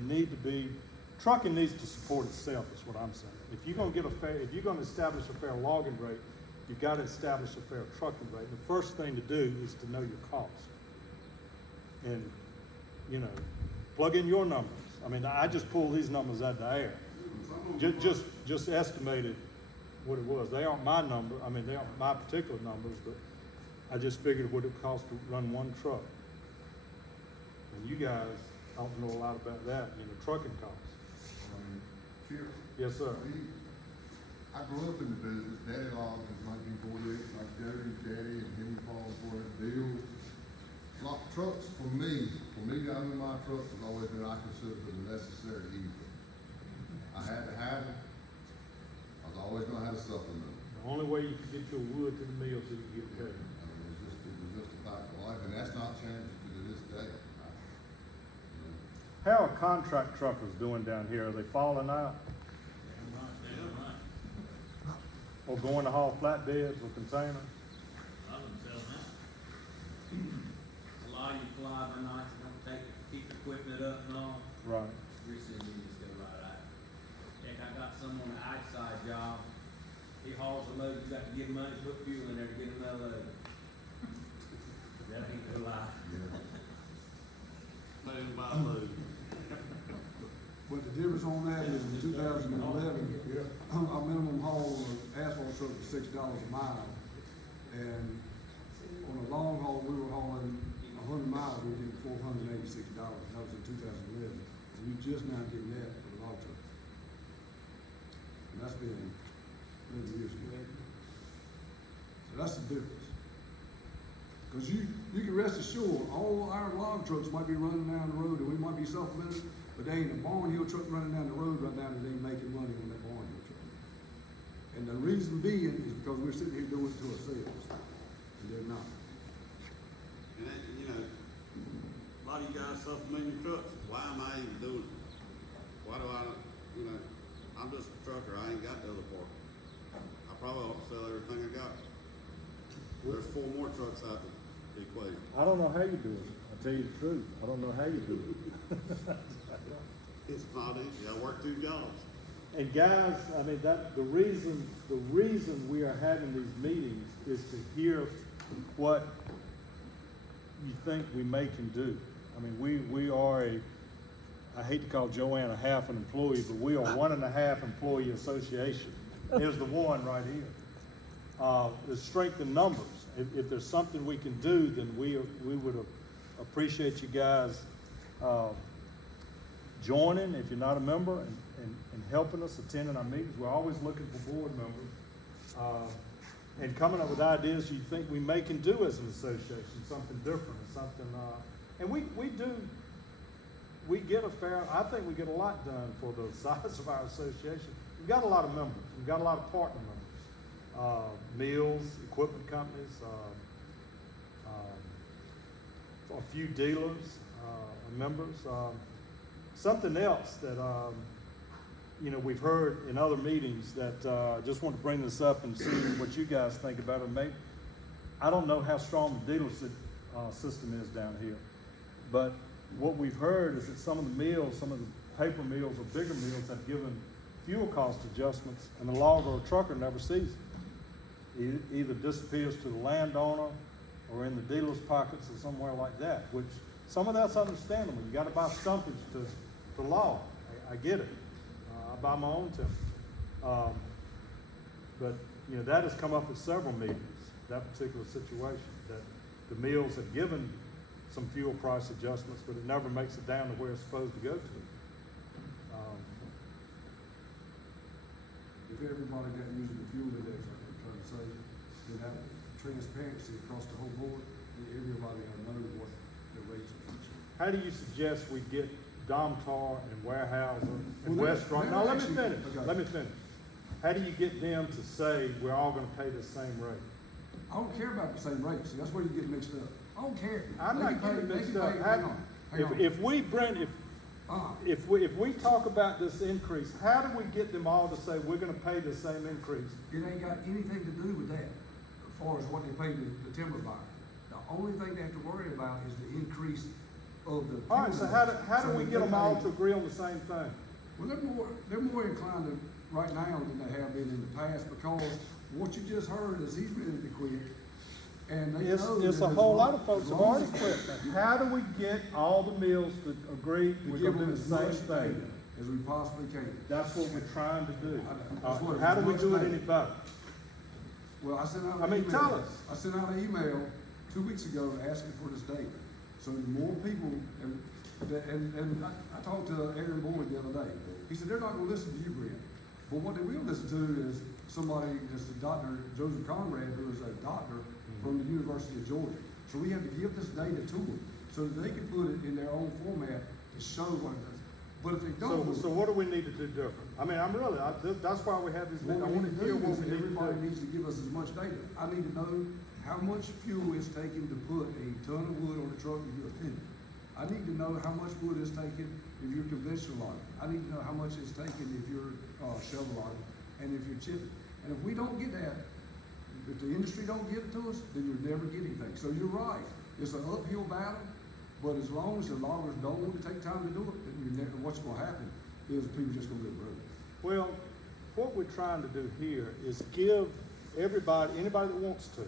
trucking needs to support itself, is what I'm saying. If you're gonna establish a fair logging rate, you've got to establish a fair trucking rate. And the first thing to do is to know your cost. And, you know, plug in your numbers. I mean, I just pulled these numbers out of the air. Just estimated what it was. They aren't my number, I mean, they aren't my particular numbers, but I just figured what it cost to run one truck. And you guys don't know a lot about that, trucking costs. Here, Yes, sir. I grew up in the business. Daddy logged in 1948, like Jody's daddy and Henry Paul for it. Bill. Lot trucks for me owning my trucks has always been I consider the necessary evil. I had to have them. I was always gonna have a supplement. The only way you can get your wood to the mill so you can get paid. It was just a fact of life, and that's not changing to this day. How are contract truckers doing down here? Are they falling out? or going to haul flatbeds or containers? I wouldn't sell that. A lot of you fly by nights, don't keep equipment up and all. Right. You're seeing me just go right out. Heck, I got some on the outside job. He hauls a load, you got to give him money, put fuel in there to get another load. That ain't no lie. Pay him by a load. But the difference on that is in 2011, our minimum haul of asphalt truck was $6 a mile. And on a long haul, we were hauling 100 miles, we were getting $486. That was in 2011. And you just now getting that for the log truck. And that's been 11 years ago. So that's the difference. Because you can rest assured, all our log trucks might be running down the road and we might be supplemented, but they ain't a Barn Hill truck running down the road right now that ain't making money on that Barn Hill truck. And the reason being is because we're sitting here doing it to ourselves, and they're not. And that, you know, a lot of you guys supplement your trucks, why am I even doing it? Why do I, you know, I'm just a trucker, I ain't got the other part. I probably ought to sell everything I got. There's 4 more trucks out the equation. I don't know how you do it. I'll tell you the truth. I don't know how you do it. It's not easy, I work 2 jobs. And guys, I mean, the reason we are having these meetings is to hear what you think we may can do. I mean, we are I hate to call Joanne a half an employee, but we are 1.5 employee association. Here's the one right here. The strength in numbers. If there's something we can do, then we would appreciate you guys joining if you're not a member and helping us attending our meetings. We're always looking for board members and coming up with ideas you think we may can do as an association, something different, something. And we get I think we get a lot done for the size of our association. We've got a lot of members. We've got a lot of partner members, mills, equipment companies, a few dealers, members. Something else that we've heard in other meetings that just want to bring this up and see what you guys think about it. I don't know how strong the dealer system is down here, but what we've heard is that some of the mills, some of the paper mills or bigger mills have given fuel cost adjustments, and the logger or trucker never sees it. Either disappears to the landowner or in the dealer's pockets or somewhere like that, which some of that's understandable. You got to buy stumpage to log. I get it. I buy my own timber. But that has come up at several meetings, that particular situation, that the mills have given some fuel price adjustments, but it never makes it down to where it's supposed to go to. If everybody got using the fuel index, like I'm trying to say, then have transparency across the whole board, and everybody will know what the rates are. How do you suggest we get Domtar and Weyerhaeuser and Well, Westrock? they're No, let actually- me finish. okay. Let me finish. How do you get them to say we're all going to pay the same rate? I don't care about the same rate, see, that's where you get mixed up. I don't care. I'm They not can pay- getting they mixed can up. pay- How- Hang on, hang on. If we, Brent, if we talk about this increase, how do we get them all to say we're going to pay the same increase? It ain't got anything to do with that, as far as what they pay the timber buyer. The only thing they have to worry about is the increase of the. All right, so how do we if get they them all pay- to agree on the same thing? Well, they're more inclined to, right now than they have been in the past, because what you just heard is he's ready to quit. And they know It's that a as whole lot long- of folks as have long already as- quit. How do we get all the mills to agree To we're give going to them do as the much same data thing? as we possibly can. That's what we're trying to do. That's what How do we much do it data. any better? Well, I sent out I an mean, email. tell us. I sent out an email 2 weeks ago asking for this data. So the more people, and I talked to Aaron Boyd the other day. He said, they're not gonna listen to you, Brent. But what they will listen to is somebody, that's Dr. Joseph Conrad, who is a doctor from the University of Georgia. So we have to give this data to them, so that they can put it in their own format to show what it does. But if they don't. So what do we need to do different? I mean, that's why we have these meetings. I What we want need to to hear do what is we need to everybody do. needs to give us as much data. I need to know how much fuel is taken to put a ton of wood on a truck if you're a pinner. I need to know how much wood is taken if you're conventional logging. I need to know how much is taken if you're shovel logging and if you're chipping. And if we don't get that, if the industry don't give it to us, then you'll never get anything. So you're right, it's an uphill battle, but as long as the loggers don't want to take time to do it, then you're never, what's gonna happen is people just gonna get broke. Well, what we're trying to do here is give everybody, anybody that wants to,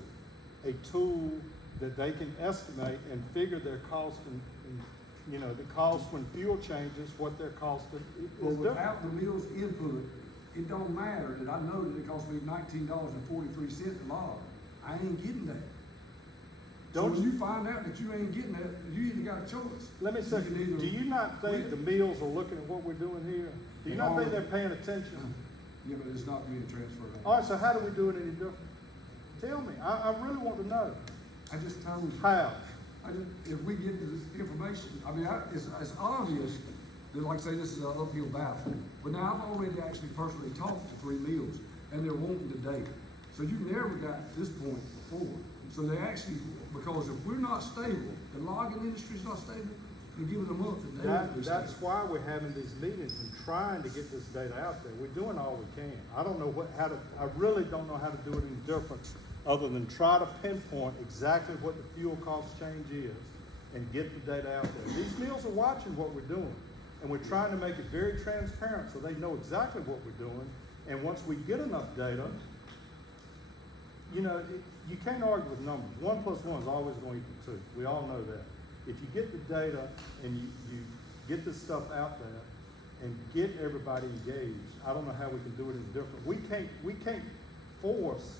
a tool that they can estimate and figure their cost and you know, the cost when fuel changes, what their cost is But different. without the mill's input, it don't matter that I know that it costs me $19.43 to log. I ain't getting that. So Don't when you- you find out that you ain't getting that, you either got a choice. Let me say, You can either do you not think quit. the mills are looking at what we're doing here? Do you not think they're paying attention? Yeah, but it's not being transferred. All right, so how do we do it any different? Tell me, I really want to know. I just told you. How? If we get this information, I mean, it's obvious that, like I say, this is an uphill battle. But now I've already actually personally talked to 3 mills, and they're wanting the data. So you never got to this point before. So they actually, because if we're not stable, the logging industry's not stable, you give it a month and they won't be That's stable. why we're having these meetings and trying to get this data out there. We're doing all we can. I don't know I really don't know how to do it any different other than try to pinpoint exactly what the fuel cost change is and get the data out there. These mills are watching what we're doing, and we're trying to make it very transparent so they know exactly what we're doing. And once we get enough data, you know, you can't argue with numbers. 1 + 1 is always going to equal 2. We all know that. If you get the data and you get this stuff out there and get everybody engaged, I don't know how we can do it any different. We can't force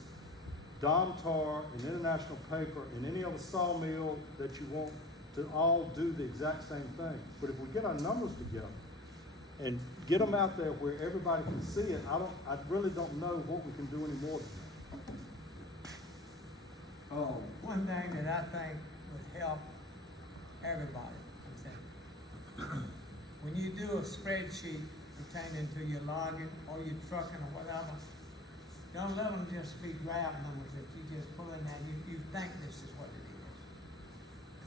Domtar and International Paper and any other sawmill that you want to all do the exact same thing. But if we get our numbers together and get them out there where everybody can see it, I really don't know what we can do any more than that. One thing that I think would help everybody, I think, when you do a spreadsheet pertaining to your logging or your trucking or whatever, don't let them just be grab numbers that you just pull in there and you think this is what it is.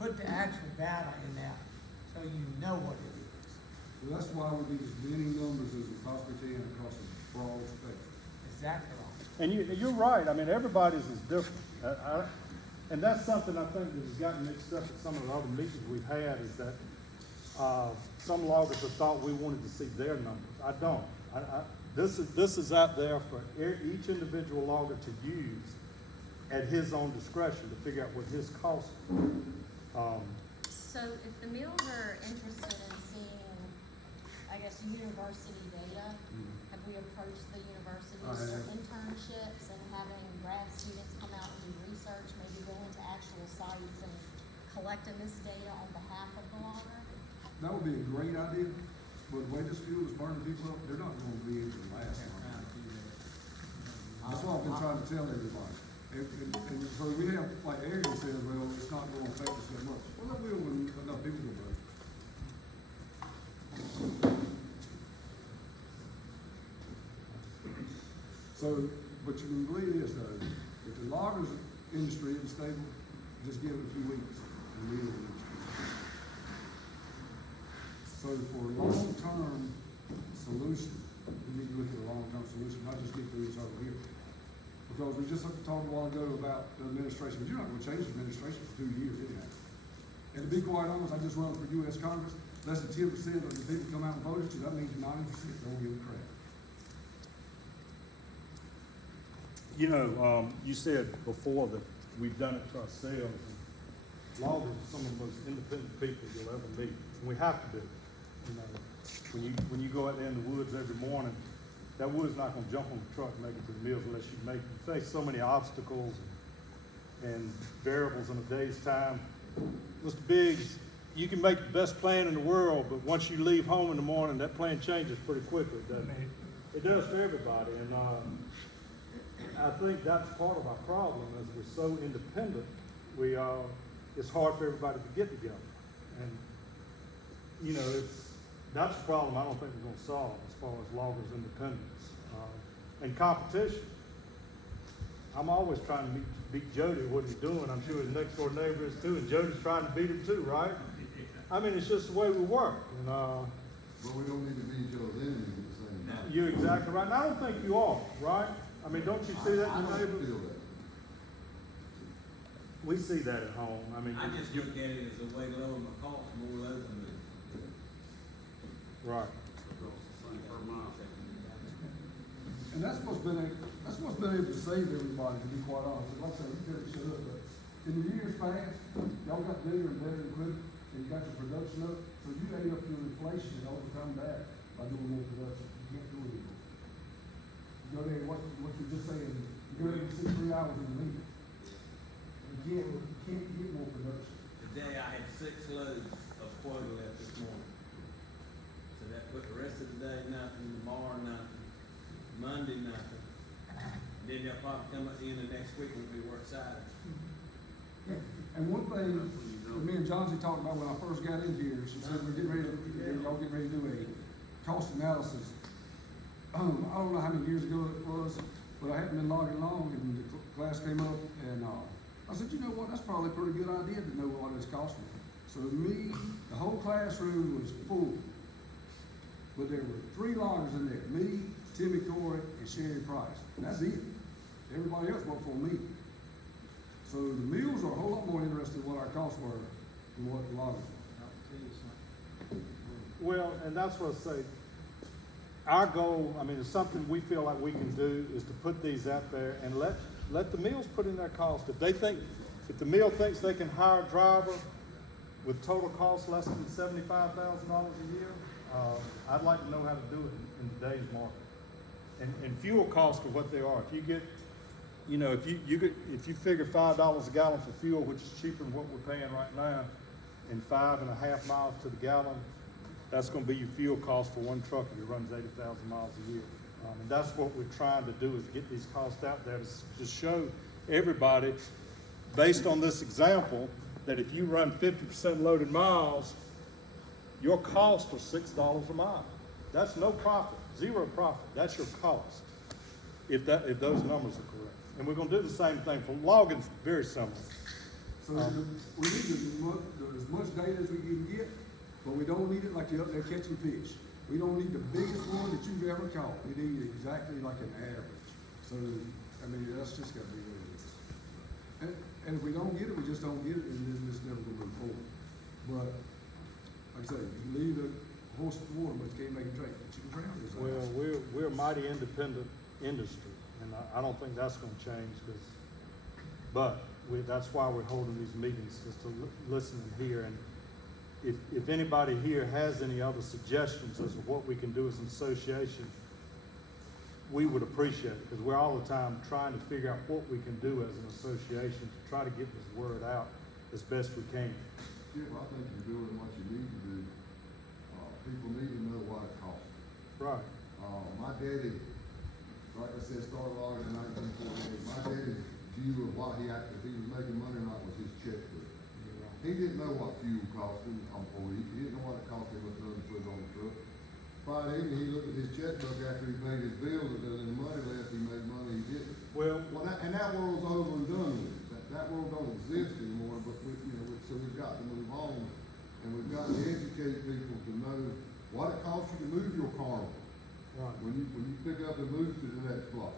Put the actual data in there so you know what it is. Well, that's why we need as many numbers as we possibly can across a broad spectrum. Exactly right. And you're right. I mean, everybody's is different. And that's something I think that has gotten mixed up at some of the other meetings we've had is that some loggers have thought we wanted to see their numbers. I don't. This is out there for each individual logger to use at his own discretion to figure out what his cost is. So if the mills are interested in seeing, I guess, university data, have we approached the universities for internships and having grad students come out and do research, maybe go into actual sites and collecting this data on behalf of the logger? That would be a great idea, but the way this fuel is burning people up, they're not gonna be able to last long. That's what I've been trying to tell everybody. And so we have, like Ariel says, well, it's not gonna affect us that much. Well, that will when enough people go broke. So, but you can believe this though, if the loggers industry isn't stable, just give it a few weeks and leave it industry. So for a long-term solution, we need to look at a long-term solution, not just get through each other here. Because we just talked a while ago about the administration, but you're not gonna change the administration for 2 years anyhow. And to be quite honest, I just run for US Congress, less than 10% of the people come out and voted, so that means 90% don't give a crap. You know, you said before that we've done it to ourselves. And loggers are some of the most independent people you'll ever meet. And we have to do it. You know, when you go out there in the woods every morning, that wood's not gonna jump on the truck and make it to the mills unless you face so many obstacles and variables in a day's time. Mr. Biggs, you can make the best plan in the world, but once you leave home in the morning, that plan changes pretty quickly, doesn't it? It does for everybody, and I think that's part of our problem is we're so independent. It's hard for everybody to get together, and you know that's a problem I don't think we're going to solve as far as loggers' independence and competition. I'm always trying to beat Jody what he's doing. I'm sure his next door neighbor is too, and Jody's trying to beat him too, right? I mean, it's just the way we work. And, But we don't need to be each other's enemies at the same time. you're exactly right. And I don't think you are, right? I mean, don't you see that I in the don't neighbors? feel that. We see that at home, I mean. I just look at it as a way to lower my cost, more loads than me. Right. And that's what's been able to save everybody, to be quite honest. Like I said, you could shut up, but in the years past, y'all got bigger and better equipment, and you got your production up, so you ate up your inflation and overcome that by doing more production. You can't do it anymore. You go there, what you're just saying, you go there and sit 3 hours in the meeting. You can't get more production. Today I had 6 loads of quota left this morning. So that put the rest of the day nothing, tomorrow nothing, Monday nothing. Then they'll probably come at the end of next week when we work Saturday. And one thing that me and Johnsy talked about when I first got in here, she said we're getting ready y'all getting ready to do a cost analysis. I don't know how many years ago it was, but I hadn't been logging long, and the class came up, and I said, you know what, that's probably a pretty good idea to know what it's costing. So me, the whole classroom was full, but there were 3 loggers in there, me, Timmy Corey, and Sherry Price, and that's it. Everybody else worked for me. So the mills are a whole lot more interested in what our costs were than what the loggers were. Well, and that's what I say. Our goal, I mean, it's something we feel like we can do, is to put these out there and let the mills put in their cost. If the mill thinks they can hire a driver with total cost less than $75,000 a year, I'd like to know how to do it in today's market. And fuel costs are what they are. If you get, you know, if you figure $5 a gallon for fuel, which is cheaper than what we're paying right now, and 5.5 miles to the gallon, that's going to be your fuel cost for one trucker that runs 80,000 miles a year. And that's what we're trying to do, is get these costs out there to show everybody, based on this example, that if you run 50% loaded miles, your cost is $6 a mile. That's no profit, 0 profit. That's your cost, if those numbers are correct. And we're going to do the same thing for logging's very similar. So we need as much data as we can get, but we don't need it like you're up there catching fish. We don't need the biggest one that you've ever caught. We need exactly like an average. So, I mean, that's just gotta be what it is. And if we don't get it, we just don't get it, and then it's never gonna move forward. But, like I say, you leave a horse at the water, but you can't make it drink. But you can drown this. Well, we're a mighty independent industry, and I don't think that's going to change. That's why we're holding these meetings, is to listen and hear. And if anybody here has any other suggestions as to what we can do as an association, we would appreciate it, because we're all the time trying to figure out what we can do as an association to try to get this word out as best we can. Chip, I think you're doing what you need to do. People need to know what it costs. Right. My daddy, like I said, started logging in 1948. My daddy's view of what if he was making money or not was his checkbook. He didn't know what fuel cost him a week. He didn't know what it cost him to put it on the truck. Friday evening, he looked at his checkbook after he paid his bills, and there's any money left, he made money, he didn't. Well, that world's over and done with. That world don't exist anymore, but so we've got to move on, and we've got to educate people to know what it costs you to move your carnival. right. When you pick up and move to the next block.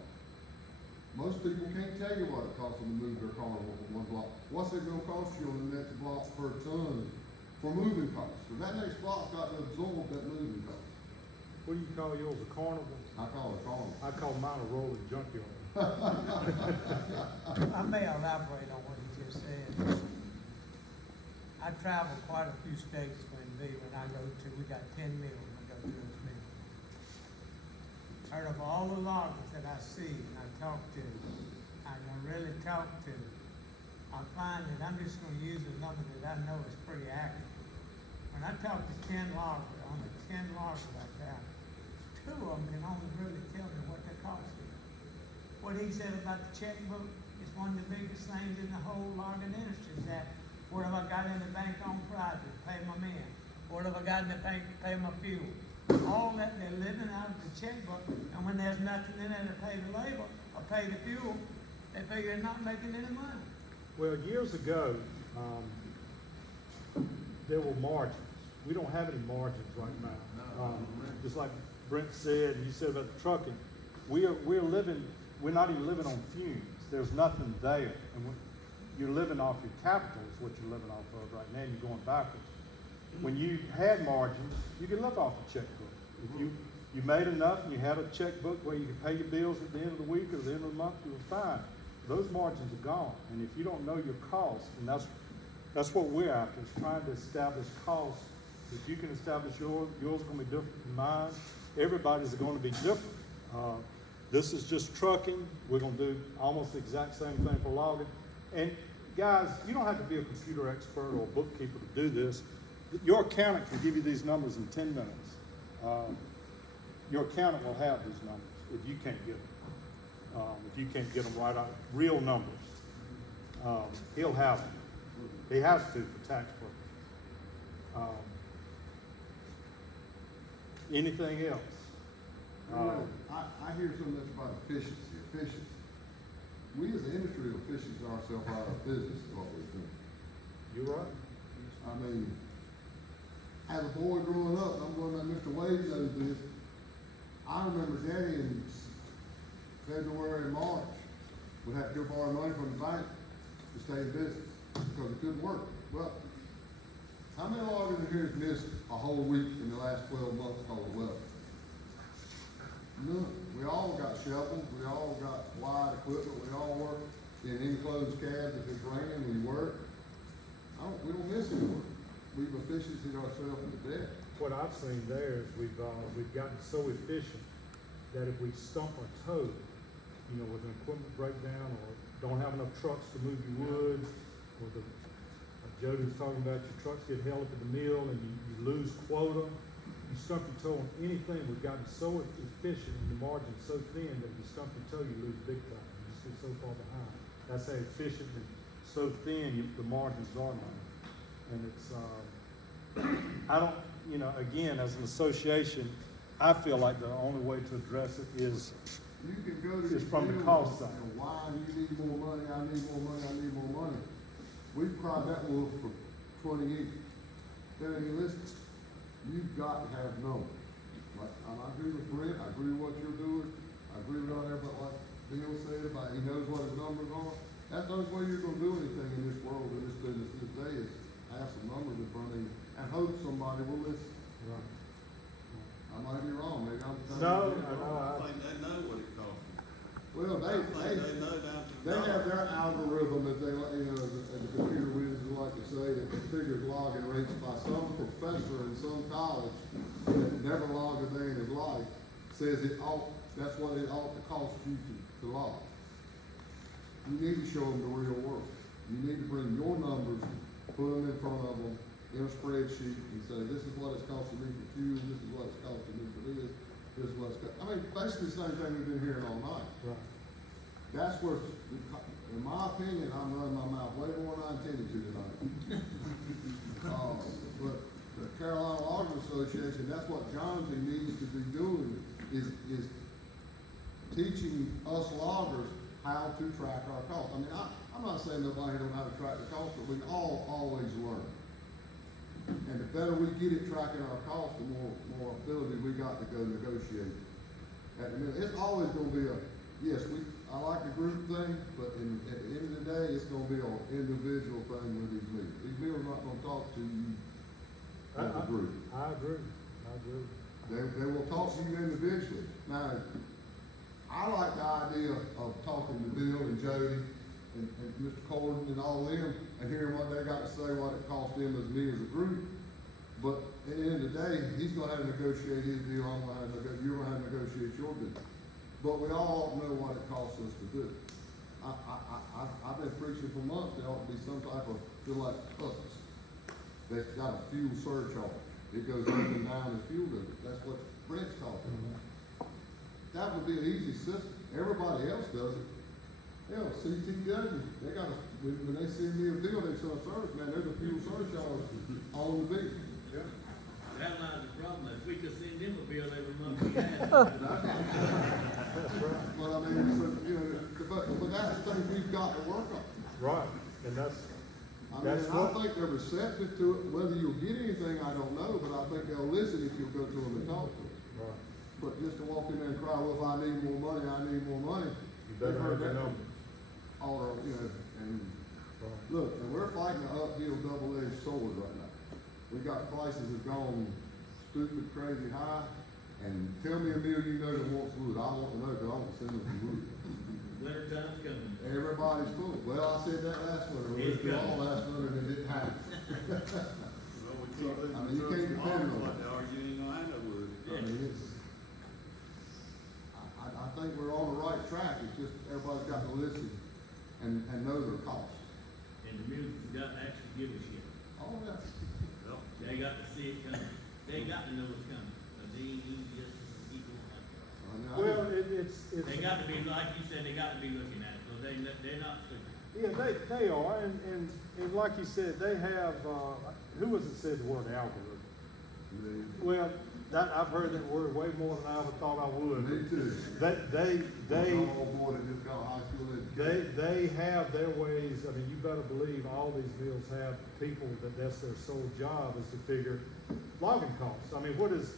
Most people can't tell you what it costs them to move their carnival from one block. What's it gonna cost you on the next block per ton for moving costs? Because that next block's got to absorb that moving cost. What do you call yours, a carnival? I call it carnival. I call mine a rolling junkyard. I may elaborate on what he just said. I travel quite a few states when I go to, we got 10 mills, I go to those mills. Out of all the loggers that I see and I talk to, I really talk to, I find that I'm just gonna use a number that I know is pretty accurate. When I talk to 10 loggers, only 10 loggers I got, 2 of them can only really tell me what their cost is. What he said about the checkbook is one of the biggest things in the whole logging industry, is that what have I got in the bank on Friday to pay my men? What have I got in the bank to pay my fuel? All that, they're living out of the checkbook, and when there's nothing in there to pay the labor or pay the fuel, they figure they're not making any money. Well, years ago, there were margins. We don't have any margins right now. Just like Brent said, and you said about the trucking, we're living we're not even living on fumes. There's nothing there. And you're living off your capital is what you're living off of right now, and you're going backwards. When you had margins, you could live off a checkbook. If you made enough and you had a checkbook where you could pay your bills at the end of the week or the end of the month, you were fine. Those margins are gone. And if you don't know your costs, and that's what we're after, is trying to establish costs. If you can establish yours is going to be different than mine. Everybody's going to be different. This is just trucking. We're going to do almost the exact same thing for logging. And guys, you don't have to be a computer expert or a bookkeeper to do this. Your accountant can give you these numbers in 10 minutes. Your accountant will have these numbers if you can't get them. If you can't get them right out, real numbers. He'll have them. He has to for tax purposes. Anything else? I hear so much about efficiency. We as an industry are efficient ourselves out of business is what we're doing. You're right. I mean, as a boy growing up, and I'm going like Mr. Wade knows this, I remember Daddy in February and March would have to go borrow money from the bank to stay in business because it couldn't work. Well, how many loggers in here has missed a whole week in the last 12 months because of weather? None. We all got shovels, we all got wide equipment, we all work in enclosed cabs. If it's raining, we work. We don't miss any work. We've efficiencyed ourselves to death. What I've seen there is we've gotten so efficient that if we stump our toe, with an equipment breakdown or don't have enough trucks to move your wood, or like Jody was talking about, your trucks get held up at the mill and you lose quota. You stump your toe on anything. We've gotten so efficient and the margin's so thin that if you stump your toe, you lose big time. You just get so far behind. That's how efficient and so thin the margins are now. And it's, again, as an association, I feel like the only way to address it is You can go to from the cost side. And why you need more money, I need more money, I need more money. We've cried that wolf for 20 years. That ain't listening. You've got to have numbers. Like, I agree with Brent, I agree with what you're doing, I agree with all that, but like Bill said, about he knows what his numbers are. That's the only way you're gonna do anything in this world, in this business this day, is have some numbers in front of you and hope somebody will listen. Right. I might be wrong, maybe I'm. No, I think they know what it costs. Well, I think they know down to the they have dollar. their algorithm that they, as the computer whizzes like to say, that figures logging rates by some professor in some college that never logged a day in his life, says that's what it ought to cost you to log. You need to show them the real world. You need to bring your numbers, put them in front of them in a spreadsheet and say, this is what it's costing me for fuel, this is what it's costing me for this is what it's costing. I mean, basically the same thing we've been hearing all night. Right. That's where, in my opinion, I'm running my mouth way more than I intended to tonight. But the Carolina Loggers Association, that's what Jonathan needs to be doing, is teaching us loggers how to track our costs. I mean, I'm not saying nobody don't know how to track the costs, but we all always learn. And the better we get at tracking our costs, the more ability we got to go negotiate. At the minute, it's always gonna be I like the group thing, but at the end of the day, it's gonna be an individual thing with these meetings. These meetings are not gonna talk to you as a group. I agree. They will talk to you individually. Now, I like the idea of talking to Bill and Jody and Mr. Corden and all of them and hearing what they got to say, what it cost them as me as a group. But at the end of the day, he's gonna have to negotiate his deal, you're gonna have to negotiate your deal. But we all know what it costs us to do. I've been preaching for months, there ought to be some type of, feel like cuts. That's got a fuel surcharge. It goes up and down as fuel does. That's what Brent's talking about. That would be an easy system. Everybody else does it. Hell, CTW, they got when they send me a bill, they send a service, man, there's a fuel surcharge on the bill. Yeah. That lies the problem. If we could send them a bill every month, we had. But I mean, but that's the thing we've got to work on. Right, and I think they're receptive to it. Whether you'll get anything, I don't know, but I think they'll listen if you'll go to them and talk to them. Right. But just to walk in there and cry, well, if I need more money, I need more money. better heard have the that number. all our, you know, and look, and we're fighting an uphill double-edged sword right now. We got prices have gone stupid, crazy high, and tell me a mill you know that wants wood. I want to know, because I want to send them some wood. Winter time's coming. Everybody's full. Well, I said that last winter, we It's did all coming. last winter, and it didn't happen. Well, we keep losing I mean, you trucks can't from depend on Walmart, that. or you ain't gonna have no wood. I mean, it's, I think we're on the right track. It's just everybody's got to listen and know their costs. And the music's got to actually give a shit. All that. Well, They got to see it coming. They got to know it's coming. Cause they ain't just keep going. I mean, Well, it's. They got to be, like you said, they got to be looking at it, so they're not stupid. Yeah, they are, and like you said, they have, who was it said the word algorithm? Well, I've heard that word way more than I ever thought I would. Me too. They, Oh, boy, that just got a high school education. they have their ways. I mean, you better believe all these mills have people that's their sole job is to figure logging costs. I mean, what is,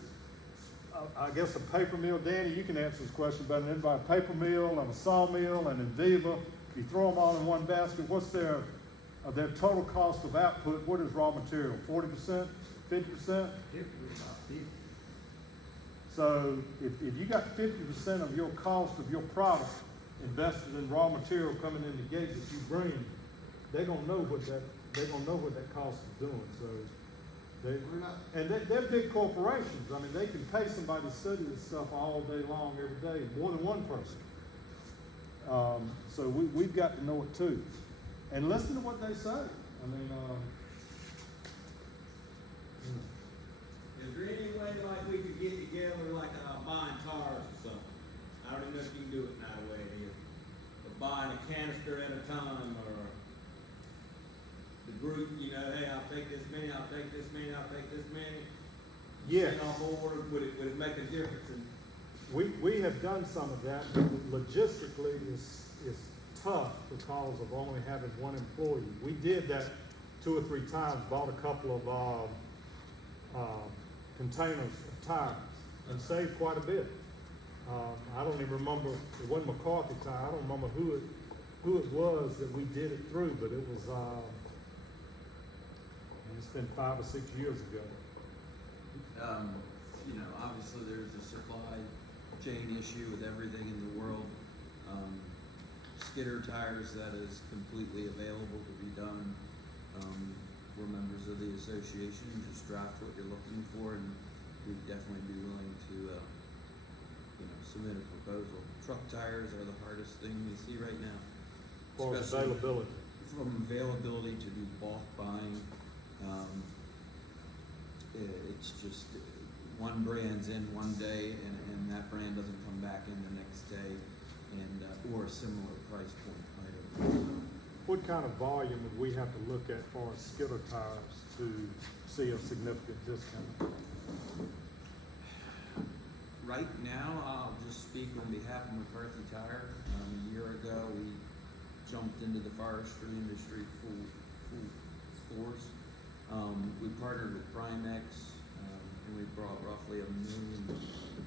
I guess a paper mill, Danny, you can answer this question better than anybody. A paper mill and a sawmill and a Viva, you throw them all in one basket, what's their total cost of output? What is raw material? 40%, 50%? So if you got 50% of your cost of your product invested in raw material coming in the gate that you bring, they're gonna know what that cost is doing. So they're big corporations. I mean, they can pay somebody to study this stuff all day long, every day, more than one person. So we've got to know it too, and listen to what they say. I mean, Is there any way like we could get together like buying tires or something? I don't even know if you can do it nowadays. But buying a canister at a time, or the group, you know, hey, I'll take this many, I'll take this many, I'll take this many. Yes. Send on board, would it make a difference? we have done some of that, but logistically it's tough because of only having one employee. We did that 2 or 3 times, bought a couple of containers of tires and saved quite a bit. I don't even remember, it wasn't McCarthy Tire, I don't remember who it was that we did it through, but it was, it's been 5 or 6 years ago. You know, obviously there's a supply chain issue with everything in the world. Skidder tires, that is completely available to be done. We're members of the association, just draft what you're looking for, and we'd definitely be willing to, you know, submit a proposal. Truck tires are the hardest thing we see right now. For Especially availability. from availability to do bulk buying. It's just one brand's in one day and that brand doesn't come back in the next day, and or a similar price point item. What kind of volume would we have to look at for skidder tires to see a significant discount? Right now, I'll just speak on behalf of McCarthy Tire. A year ago, we jumped into the forestry industry full force. We partnered with Primex, and we brought roughly $1 million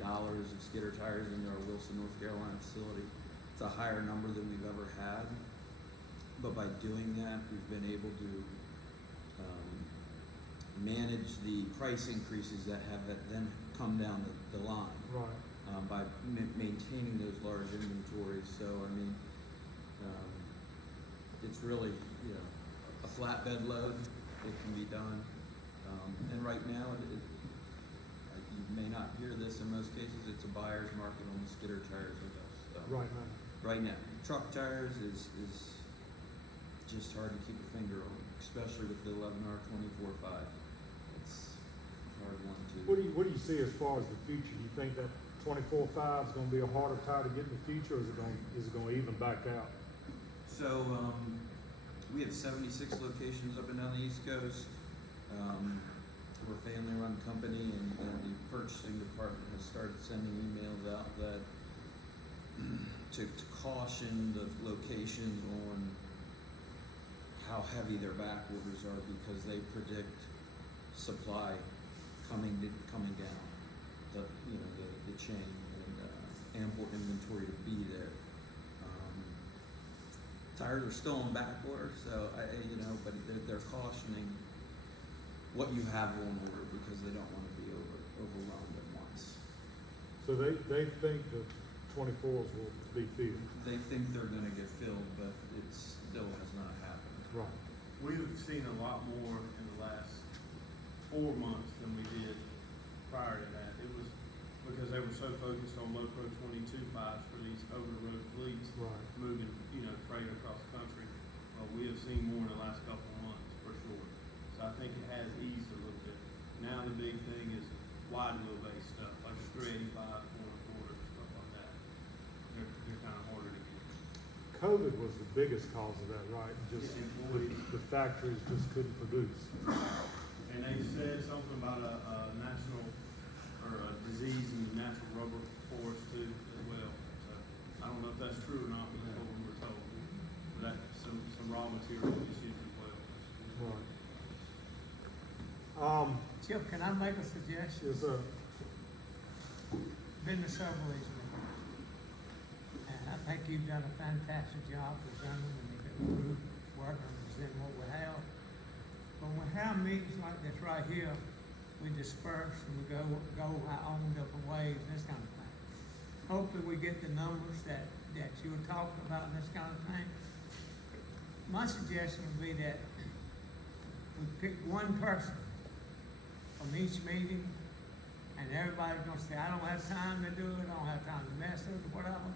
of skidder tires into our Wilson, North Carolina facility. It's a higher number than we've ever had, but by doing that, we've been able to manage the price increases that have then come down the line. Right. By maintaining those large inventories. So, I mean, it's really, you know, a flatbed load, it can be done. And right now, you may not hear this in most cases, it's a buyer's market on the skidder tires with us. So, Right now. right now, truck tires is just hard to keep a finger on, especially with the 11R 24/5. It's a hard one to. What do you see as far as the future? Do you think that 24/5 is going to be a harder tire to get in the future, or is it going to even back out? So, we have 76 locations up and down the East Coast. We're a family-run company, and the purchasing department has started sending emails out that to caution the locations on how heavy their back orders are, because they predict supply coming down the chain, and ample inventory to be there. tires are still on back order, so but they're cautioning what you have on order because they don't want to be overwhelmed at once. So they think the 24s will be filled. They think they're gonna get filled, but it still has not happened. Right. We've seen a lot more in the last 4 months than we did prior to that. It was because they were so focused on low pro 22.5s for these over the road fleets, Right. moving, freight across the country. We have seen more in the last couple of months for sure. So I think it has eased a little bit. Now the big thing is wide wheelbase stuff, like the 385, 4.25, stuff like that. They're kind of harder to get. COVID was the biggest cause of that, right? Just the factories just couldn't produce. And they said something about a national, or a disease in the natural rubber forest too, as well. So, I don't know if that's true or not, but that's what we were told. But that's some raw material issues as well. Right. Chip, can I make a suggestion? Yes, sir. Been to several of these meetings. And I think you've done a fantastic job presenting and you've got a group working and presenting what we have. But when we have meetings like this right here, we disperse and we go our own different ways, this kind of thing. Hopefully we get the numbers that you were talking about and this kind of thing. My suggestion would be that we pick one person from each meeting, and everybody's gonna say, I don't have time to do it, I don't have time to mess with it, whatever.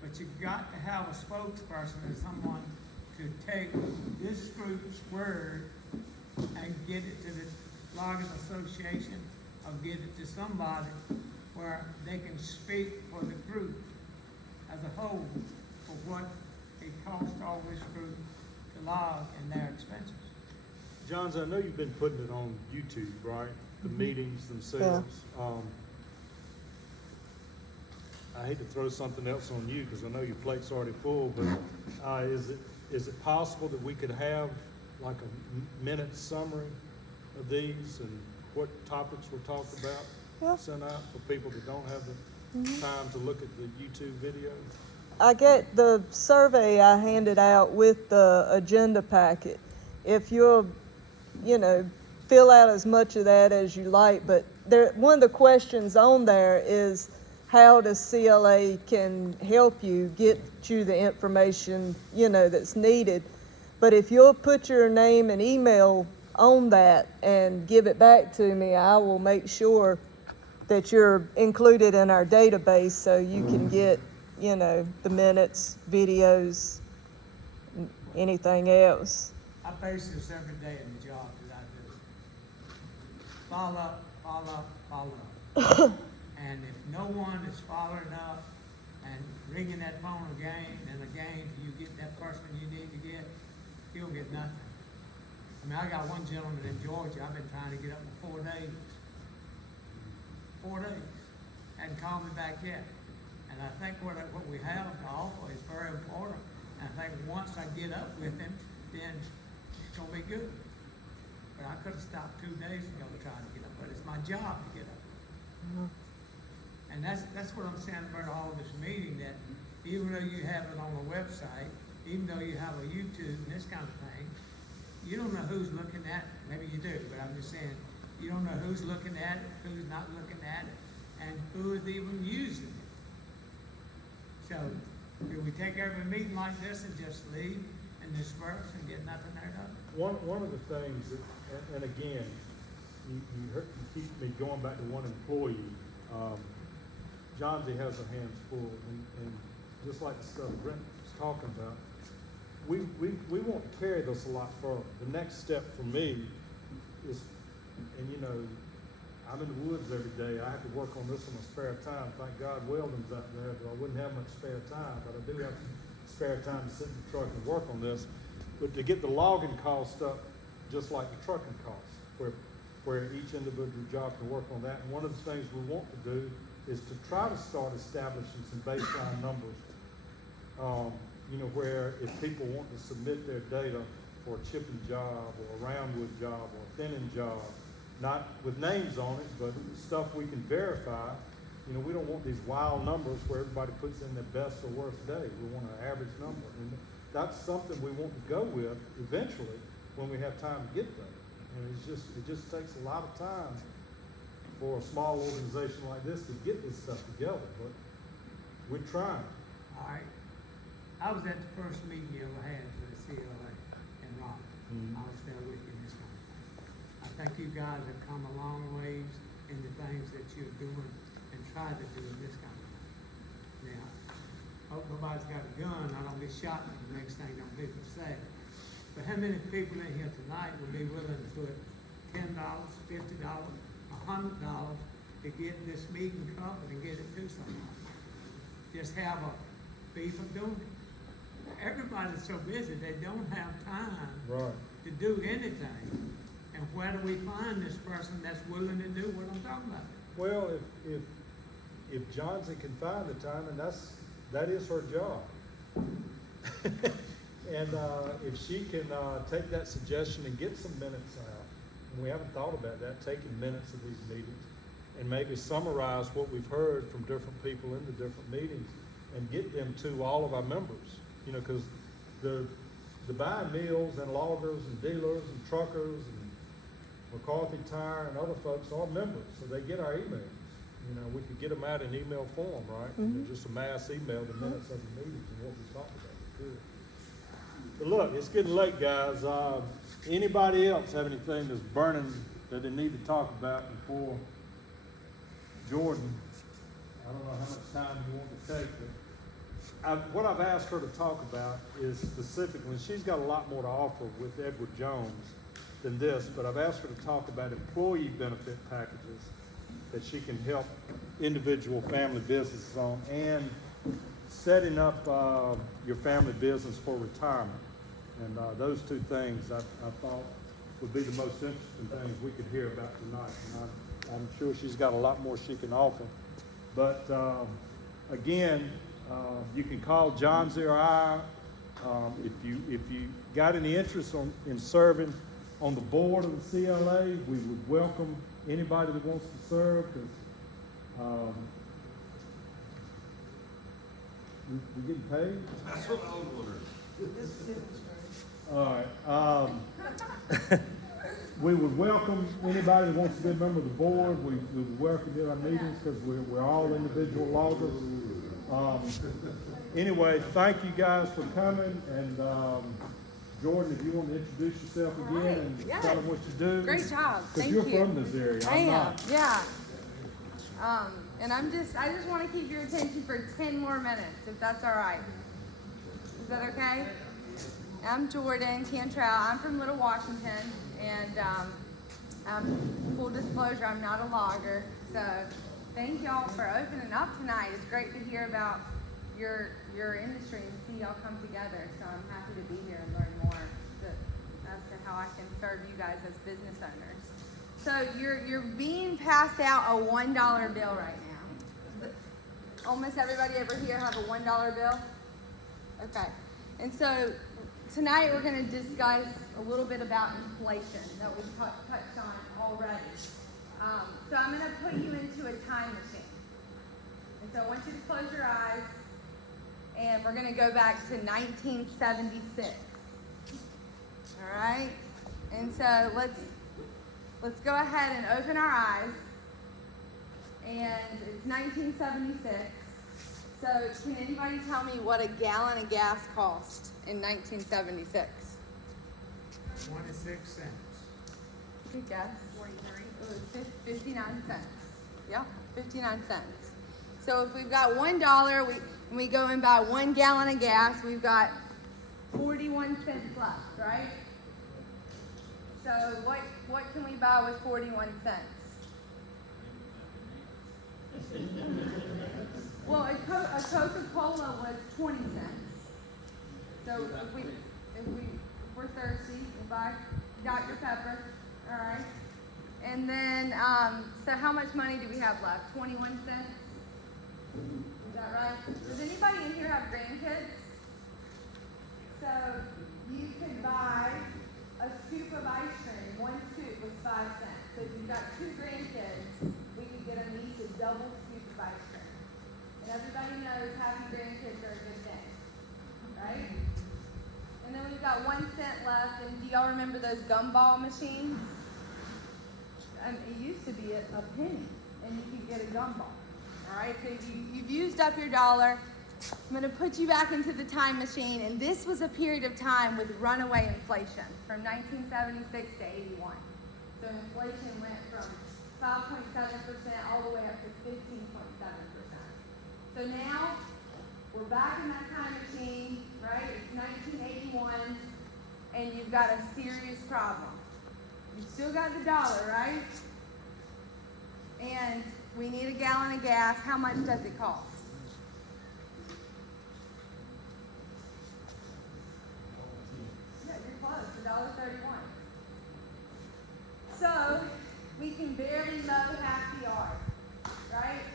But you've got to have a spokesperson or someone to take this group's word and get it to the Logging Association, or get it to somebody where they can speak for the group as a whole for what it costs all this group to log and their expenses. Johns, I know you've been putting it on YouTube, right? The meetings themselves. I hate to throw something else on you because I know your plate's already full, but is it possible that we could have like a minute summary of these and what topics we're talking about? Yeah. Sent out for people that don't have the time to look at the YouTube video? I get the survey I handed out with the agenda packet. If you'll, fill out as much of that as you like, but one of the questions on there is how does CLA can help you get you the information, that's needed. But if you'll put your name and email on that and give it back to me, I will make sure that you're included in our database so you can get, the minutes, videos, anything else. I face this every day in the job that I do. Follow up, follow up, follow up. And if no one is following up and ringing that phone again and again till you get that person you need to get, you'll get nothing. I got one gentleman in Georgia, I've been trying to get up for 4 days. 4 days. Hadn't called me back yet. And I think what we have to offer is very important. And I think once I get up with him, then it's gonna be good. But I could have stopped 2 days ago trying to get up, but it's my job to get up. And that's what I'm saying about all this meeting, that even though you have it on a website, even though you have a YouTube and this kind of thing, you don't know who's looking at it. Maybe you do, but I'm just saying, you don't know who's looking at it, who's not looking at it, and who is even using it. So, do we take every meeting like this and just leave and disperse and get nothing there done? One of the things, and again, you keep me going back to one employee. John D has our hands full, and just like the stuff Brent was talking about, we want to carry this a lot further. The next step for me is, and I'm in the woods every day. I have to work on this in my spare time. Thank God Weldon's out there, but I wouldn't have much spare time. But I do have spare time to sit in the truck and work on this. But to get the logging cost up, just like the trucking costs, where each individual job can work on that. And one of the things we want to do is to try to start establishing some baseline numbers. Where if people want to submit their data for a chipping job or a roundwood job or a thinning job, not with names on it, but stuff we can verify. We don't want these wild numbers where everybody puts in their best or worst day. We want an average number. And that's something we want to go with eventually when we have time to get there. And it just takes a lot of time for a small organization like this to get this stuff together, but we're trying. All right. I was at the first meeting you ever had for the CLA in Raleigh. Mhm. I was there with you this morning. I think you guys have come a long ways in the things that you're doing and tried to do in this kind of thing. Now, hope nobody's got a gun, I don't get shot and the next thing them people say. But how many people in here tonight would be willing to put $10, $50, $100 to get this meeting covered and get it to somebody? Just have a fee for doing it. Everybody's so busy, they don't have time Right. to do anything. And where do we find this person that's willing to do what I'm talking about? Well, if Johnson can find the time, and that is her job. And, if she can, take that suggestion and get some minutes out, and we haven't thought about that, taking minutes of these meetings, and maybe summarize what we've heard from different people in the different meetings, and get them to all of our members, you know, cause the buying mills and loggers and dealers and truckers and McCarthy Tire and other folks are members, so they get our emails. You know, we could get them out in email form, right? And just a mass email, the minutes of the meetings and what we talked about. Good. But look, it's getting late, guys. Anybody else have anything that's burning that they need to talk about before Jordan? I don't know how much time you want to take, but what I've asked her to talk about is specifically, and she's got a lot more to offer with Edward Jones than this, but I've asked her to talk about employee benefit packages that she can help individual family businesses on, and setting up your family business for retirement. And those two things I thought would be the most interesting things we could hear about tonight. And I'm sure she's got a lot more she can offer. But again, you can call John or I if you got any interest in serving on the board of the CLA. We would welcome anybody that wants to serve, because we getting paid? That's what I was wondering. All right. We would welcome anybody that wants to be a member of the board. We would welcome you at our meetings, because we're all individual loggers. Anyway, thank you guys for coming, and Jordan, if you want to introduce yourself again and Yes. tell them what you do. Great job. Thank Because you. you're from this area. I I'm am, not. yeah. And I just want to keep your attention for 10 more minutes, if that's all right. Is that okay? I'm Jordan Cantrell. I'm from Little Washington, and full disclosure, I'm not a logger. So thank y'all for opening up tonight. It's great to hear about your industry and see y'all come together. So I'm happy to be here and learn more as to how I can serve you guys as business owners. So you're being passed out a $1 bill right now. Almost everybody over here have a $1 bill? Okay. And so tonight we're going to discuss a little bit about inflation that we touched on already. So I'm going to put you into a time machine. And so I want you to close your eyes, and we're going to go back to 1976. All right? And so let's go ahead and open our eyes. And it's 1976. So can anybody tell me what a gallon of gas cost in 1976? 26 cents. Good guess. 43. It was 59 cents. Yeah, 59 cents. So if we've got $1, we go and buy 1 gallon of gas, we've got 41 cents left, right? So what can we buy with 41 cents? Well, a Coca-Cola was 20 cents. So if we're thirsty, we buy Dr. Pepper, all right? And then, so how much money do we have left? 21 cents? Is that right? Does anybody in here have grandkids? So you could buy a scoop of ice cream. 1 scoop was 5 cents. So if you've got 2 grandkids, we could get them each a double scoop of ice cream. And everybody knows having grandkids are a good thing, right? And then we've got 1 cent left. And do y'all remember those gumball machines? It used to be a penny, and you could get a gumball. All right, so you've used up your dollar. I'm going to put you back into the time machine, and this was a period of time with runaway inflation from 1976 to 81. So inflation went from 5.7% all the way up to 15.7%. So now we're back in that time machine, right? It's 1981, and you've got a serious problem. You've still got the dollar, right? And we need a gallon of gas. How much does it cost? Yeah, you're close, $1.31. So we can barely load half the yard, right?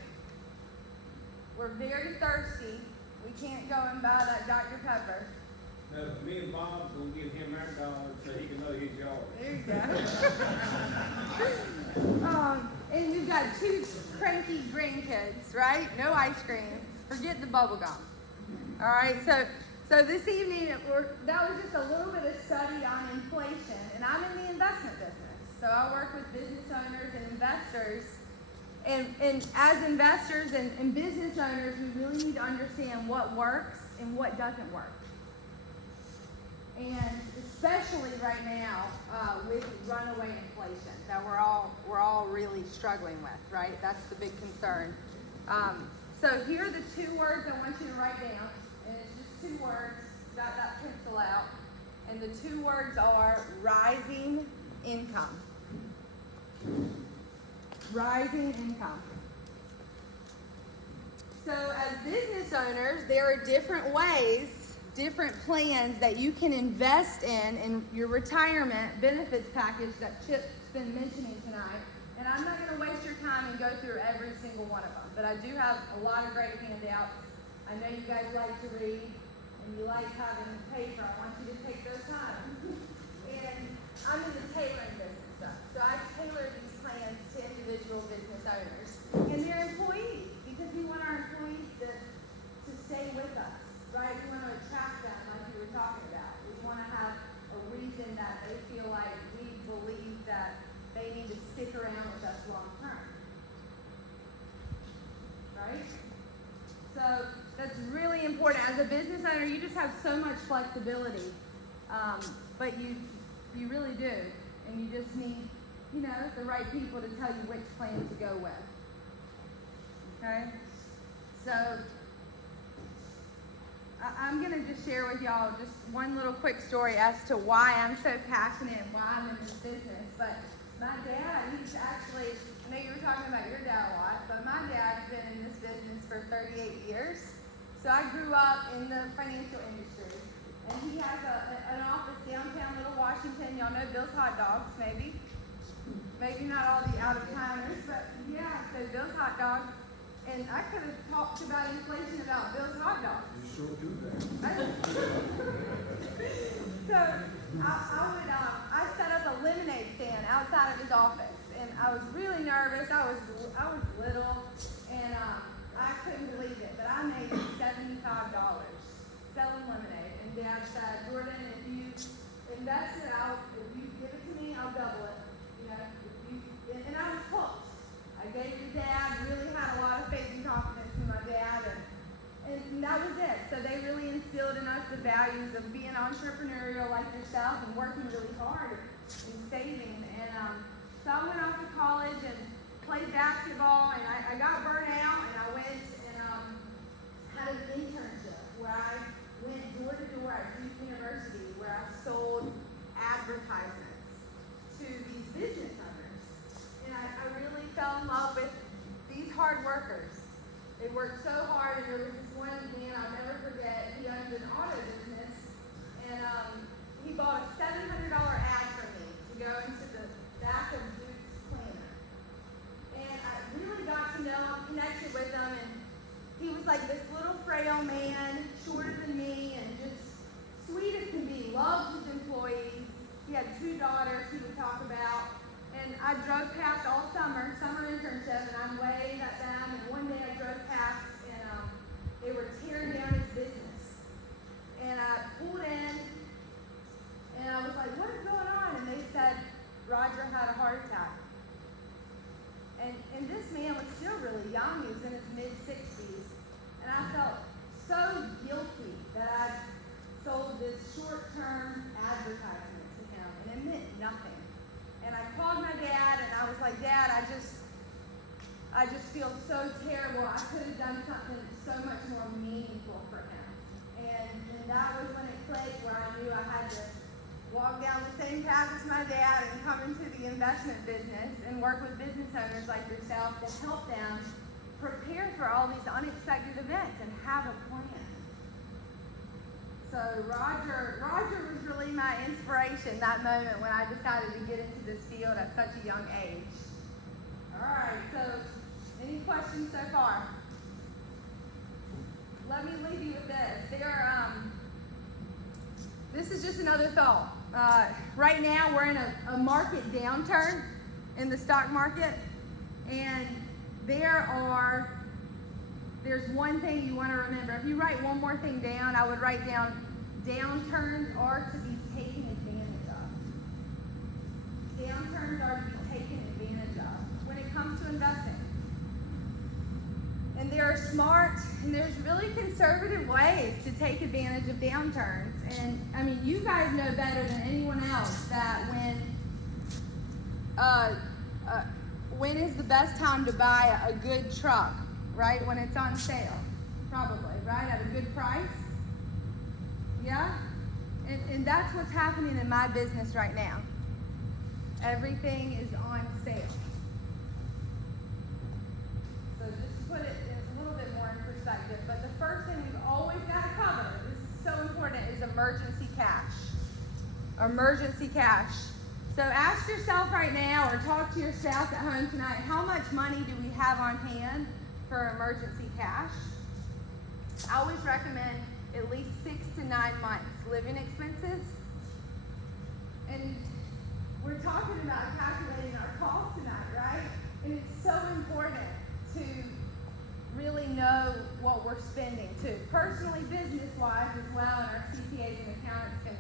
We're very thirsty. We can't go and buy that Dr. Pepper. No, me and Bob's gonna give him our dollar so he can know his yard. There you go. And you've got 2 cranky grandkids, right? No ice cream. Forget the bubble gum. All right, so this evening, that was just a little bit of study on inflation, and I'm in the investment business. So I work with business owners and investors. And as investors and business owners, we really need to understand what works and what doesn't work. And especially right now with runaway inflation that we're all really struggling with, right? That's the big concern. So here are the 2 words I want you to write down, and it's just 2 words. Got that pencil out, and the 2 words are rising income. Rising income. So as business owners, there are different ways, different plans that you can invest in your retirement benefits package that Chip's been mentioning tonight. And I'm not going to waste your time and go through every single one of them, but I do have a lot of great handouts. I know you guys like to read and you like having paper. I want you to take those time. And I'm in the tailoring business stuff, so I tailor these plans to individual business owners and their employees, because we want our employees to stay with us, right? We want to attract them like you were talking about. We want to have a reason that they feel like we believe that they need to stick around with us long term, right? So that's really important. As a business owner, you just have so much flexibility, but you really do, and you just need, the right people to tell you which plan to go with. Okay, so I'm going to just share with y'all just one little quick story as to why I'm so passionate and why I'm in this business. But my dad, he's actually, I know you were talking about your dad a lot, but my dad's been in this business for 38 years. So I grew up in the financial industry. And he has an office downtown Little Washington. Y'all know Bill's Hot Dogs, maybe. Maybe not all the out-of-timers, but yeah, so Bill's Hot Dogs. And I could have talked about inflation about Bill's Hot Dogs. You sure do that. So I set up a lemonade stand outside of his office, and I was really nervous. I was little, and I couldn't believe it, but I made $75 selling lemonade. And Dad said, Jordan, if you invest it out, if you give it to me, I'll double it. And I was hooked. I gave your dad, really had a lot of faith and confidence in my dad, and that was it. So they really instilled in us the values of being entrepreneurial like yourself and working really hard and saving. And so I went off to college and played basketball, and I got burnt out, and I went and had an internship where I went door to door at Duke University, where I sold advertisements to these business owners. And I really fell in love with these hard workers. They worked so hard, and there was this one man I'll never forget. He owned an auto business, and he bought a $700 ad from me to go into the back of Duke's planner. And I really got to know him, connected with him, and he was like this little frail man, shorter than me, and just sweet as can be, loved his employees. He had 2 daughters he would talk about. And I drove past all summer internship, and I'm waving at them, and one day I drove past, and they were tearing down his business. And I pulled in, something so much more meaningful for him. And that was when it clicked, where I knew I had to walk down the same path as my dad and come into the investment business and work with business owners like yourself to help them prepare for all these unexpected events and have a plan. So Roger was really my inspiration that moment when I decided to get into this field at such a young age. All right, so any questions so far? Let me leave you with this. This is just another thought. Right now we're in a market downturn in the stock market, and there's one thing you want to remember. If you write one more thing down, I would write down downturns are to be taken advantage of. Downturns are to be taken advantage of when it comes to investing. And there are smart and there's really conservative ways to take advantage of downturns. And I mean, you guys know better than anyone else that when is the best time to buy a good truck, right? When it's on sale, probably, right? At a good price. Yeah? And that's what's happening in my business right now. Everything is on sale. So just to put it a little bit more in perspective, but the first thing we've always got to cover, this is so important, is emergency cash. Emergency cash. So ask yourself right now, or talk to your spouse at home tonight, how much money do we have on hand for emergency cash? I always recommend at least 6 to 9 months living expenses. And we're talking about calculating our costs tonight, right? And it's so important to really know what we're spending too. Personally, business-wise as well, and our CPAs and accountants can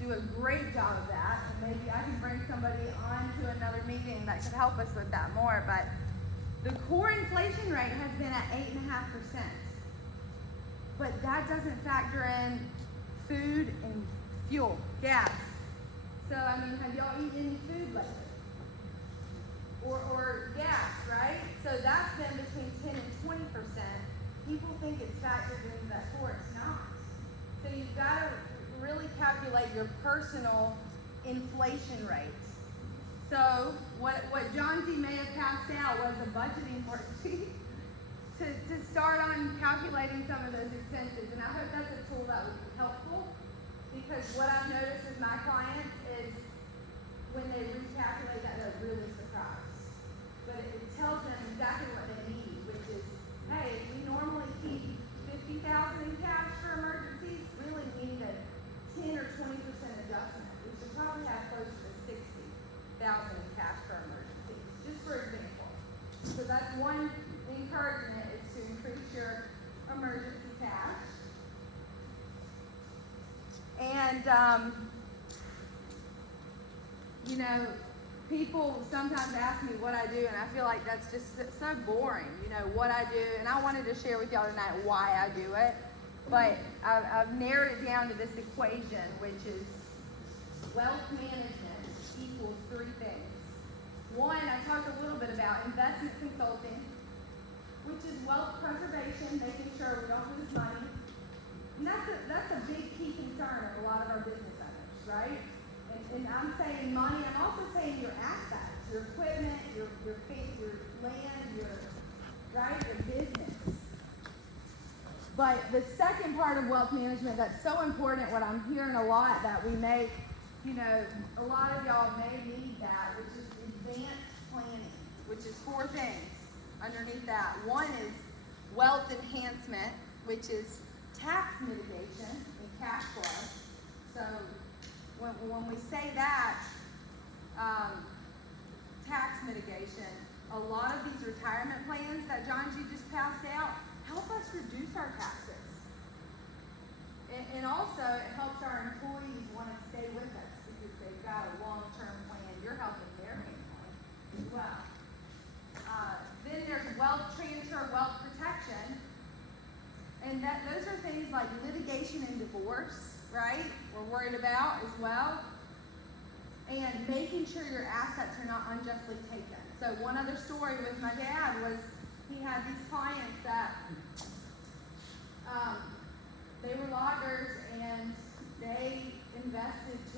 do a great job of that. And maybe I can bring somebody on to another meeting that could help us with that more. But the core inflation rate has been at 8.5%. But that doesn't factor in food and fuel, gas. So, I mean, have y'all eaten any food lately? Or gas, right? So that's been between 10 and 20%. People think it's factored into that core, it's not. So you've got to really calculate your personal inflation rate. So what John Z may have passed out was a budgeting worksheet to start on calculating some of those expenses. And I hope that's a tool that would be helpful, because what I've noticed with my clients is when they recalculate that, they're really surprised. But it tells them exactly what they need, which is, hey, if we normally keep $50,000 in cash for emergencies, really we need a 10 or 20% adjustment. We should probably have closer to $60,000 in cash for emergencies, just for example. So that's one encouragement, is to increase your emergency cash. And you know, people sometimes ask me what I do, and I feel like that's just so boring, you know, what I do. And I wanted to share with y'all tonight why I do it. But I've narrowed it down to this equation, which is wealth management equals 3 things. One, I talked a little bit about investment consulting, which is wealth preservation, making sure we don't lose money. And that's a big key concern of a lot of our business owners, right? And I'm saying money, I'm also saying your assets, your equipment, your land, your business. But the second part of wealth management that's so important, what I'm hearing a lot that we make, you know, a lot of y'all may need that, which is advanced planning, which is 4 things underneath that. One is wealth enhancement, which is tax mitigation and cash flow. So when we say that, tax mitigation, a lot of these retirement plans that John G just passed out help us reduce our taxes. And also it helps our employees want to stay with us because they've got a long-term plan. You're helping their family as well. Then there's wealth transfer, wealth protection. And those are things like litigation and divorce, right? We're worried about as well. And making sure your assets are not unjustly taken. So one other story with my dad was he had these clients that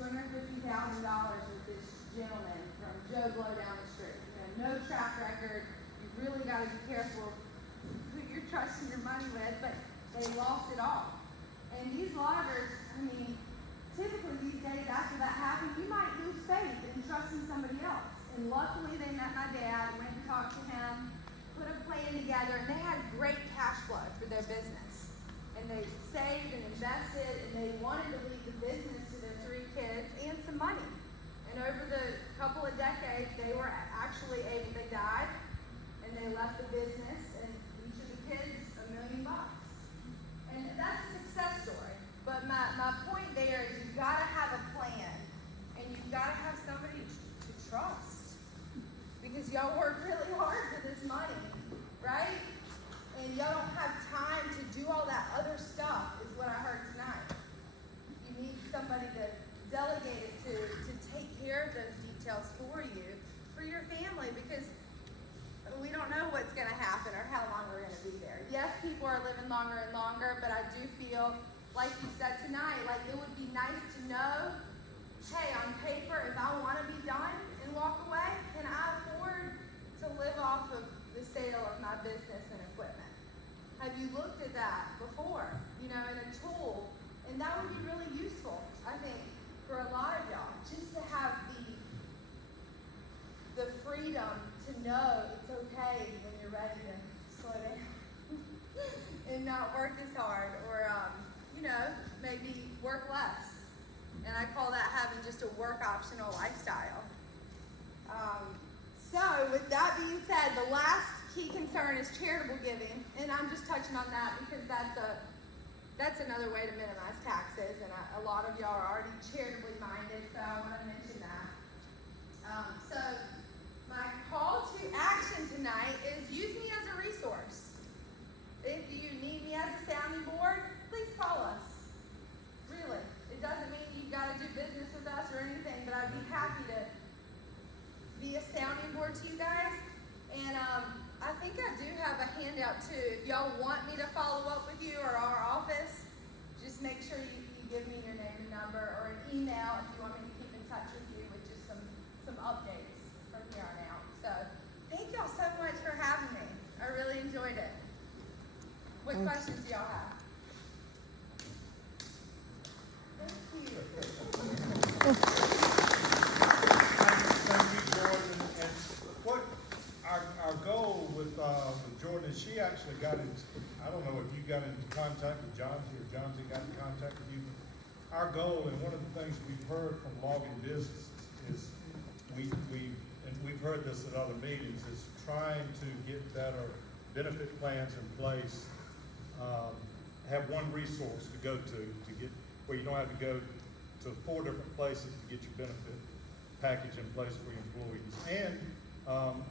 $250,000 with this gentleman from Joe Blow down the street. You know, no track record. You really got to be careful who you're trusting your money with, but they lost it all. And these loggers, I mean, typically these days after that happened, you might lose faith in trusting somebody else. And luckily they met my dad, went and talked to him, put a plan together, and they had great cash flow for their business. And they saved and invested, and they wanted to leave the business to their 3 kids and some money. And over the couple of decades, they were actually able, they died, and they left the business, and each of the kids $1 million. And that's a success story. But my point there is you've got to have a plan, and you've got to have somebody to trust. Because y'all work really hard for this money, right? And y'all don't have time to do all that other stuff, is what I heard tonight. You need somebody to delegate it to take care of those details for you, for your family, because we don't know what's going to happen or how long we're going to be there. Yes, people are living longer and longer, but I do feel, like you said tonight, like it would be nice to know, hey, on paper, if I want to be done and walk away, can I afford to live off of the sale of my business and equipment? Have you looked at that before, you know, in a tool? And that would be really useful, I think, for a lot of y'all, just to have the freedom to know it's okay when you're ready to slow down and not work as hard, or, you know, maybe work less. And I call that having just a work optional lifestyle. So with that being said, the last key concern is charitable giving, and I'm just touching on that because that's another way to minimize taxes, and a lot of y'all are already charitably minded, so I want to mention that. So my call to action tonight is use me as a resource. If you need me as a sounding board, please call us. Really, it doesn't mean you've got to do business with us or anything, but I'd be happy to be a sounding board to you guys. And I think I do have a handout too. If y'all want me to follow up with you or our office, just make sure you give me your name and number, or an email if you want me to keep in touch with you with just some updates from here on out. So thank y'all so much for having me. I really enjoyed it. What questions do y'all have? Thank you. Thank you, Jordan. And what our goal with Jordan is she actually got in, I don't know if you got into contact with Johnsy or Johnsy got in contact with you. Our goal, and one of the things we've heard from logging businesses is we've heard this at other meetings, is trying to get better benefit plans in place, have one resource to go to get where you don't have to go to 4 different places to get your benefit package in place for your employees. And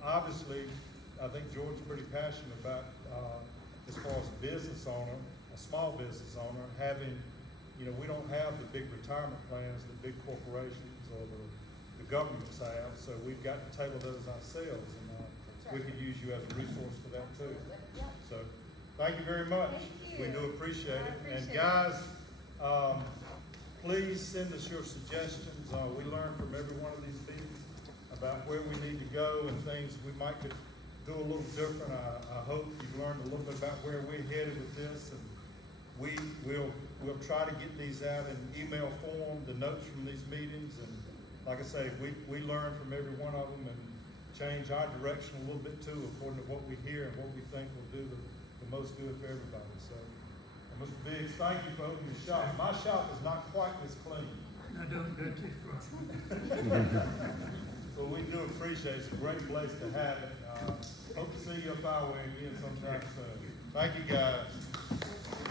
obviously, I think George's pretty passionate about, as far as a business owner, a small business owner, having, you know, we don't have the big retirement plans that big corporations or the governments have, so we've got to tailor those ourselves, and we could use you as a resource for that too. So, thank you very much. Thank you. We do appreciate it. And appreciate guys, please send us your suggestions. We learn from every one of these meetings about where we need to go and things we might could do a little different. I hope you've learned a little bit about where we're headed with this, and we'll try to get these out in email form, the notes from these meetings, and like I say, we learn from every one of them and change our direction a little bit too, according to what we hear and what we think will do the most good for everybody. So, Mr. Biggs, thank you for opening the shop. My shop is not quite as clean. I don't go too far. So we do appreciate it. It's a great place to have it. Hope to see you up our way again sometime soon. Thank you, guys.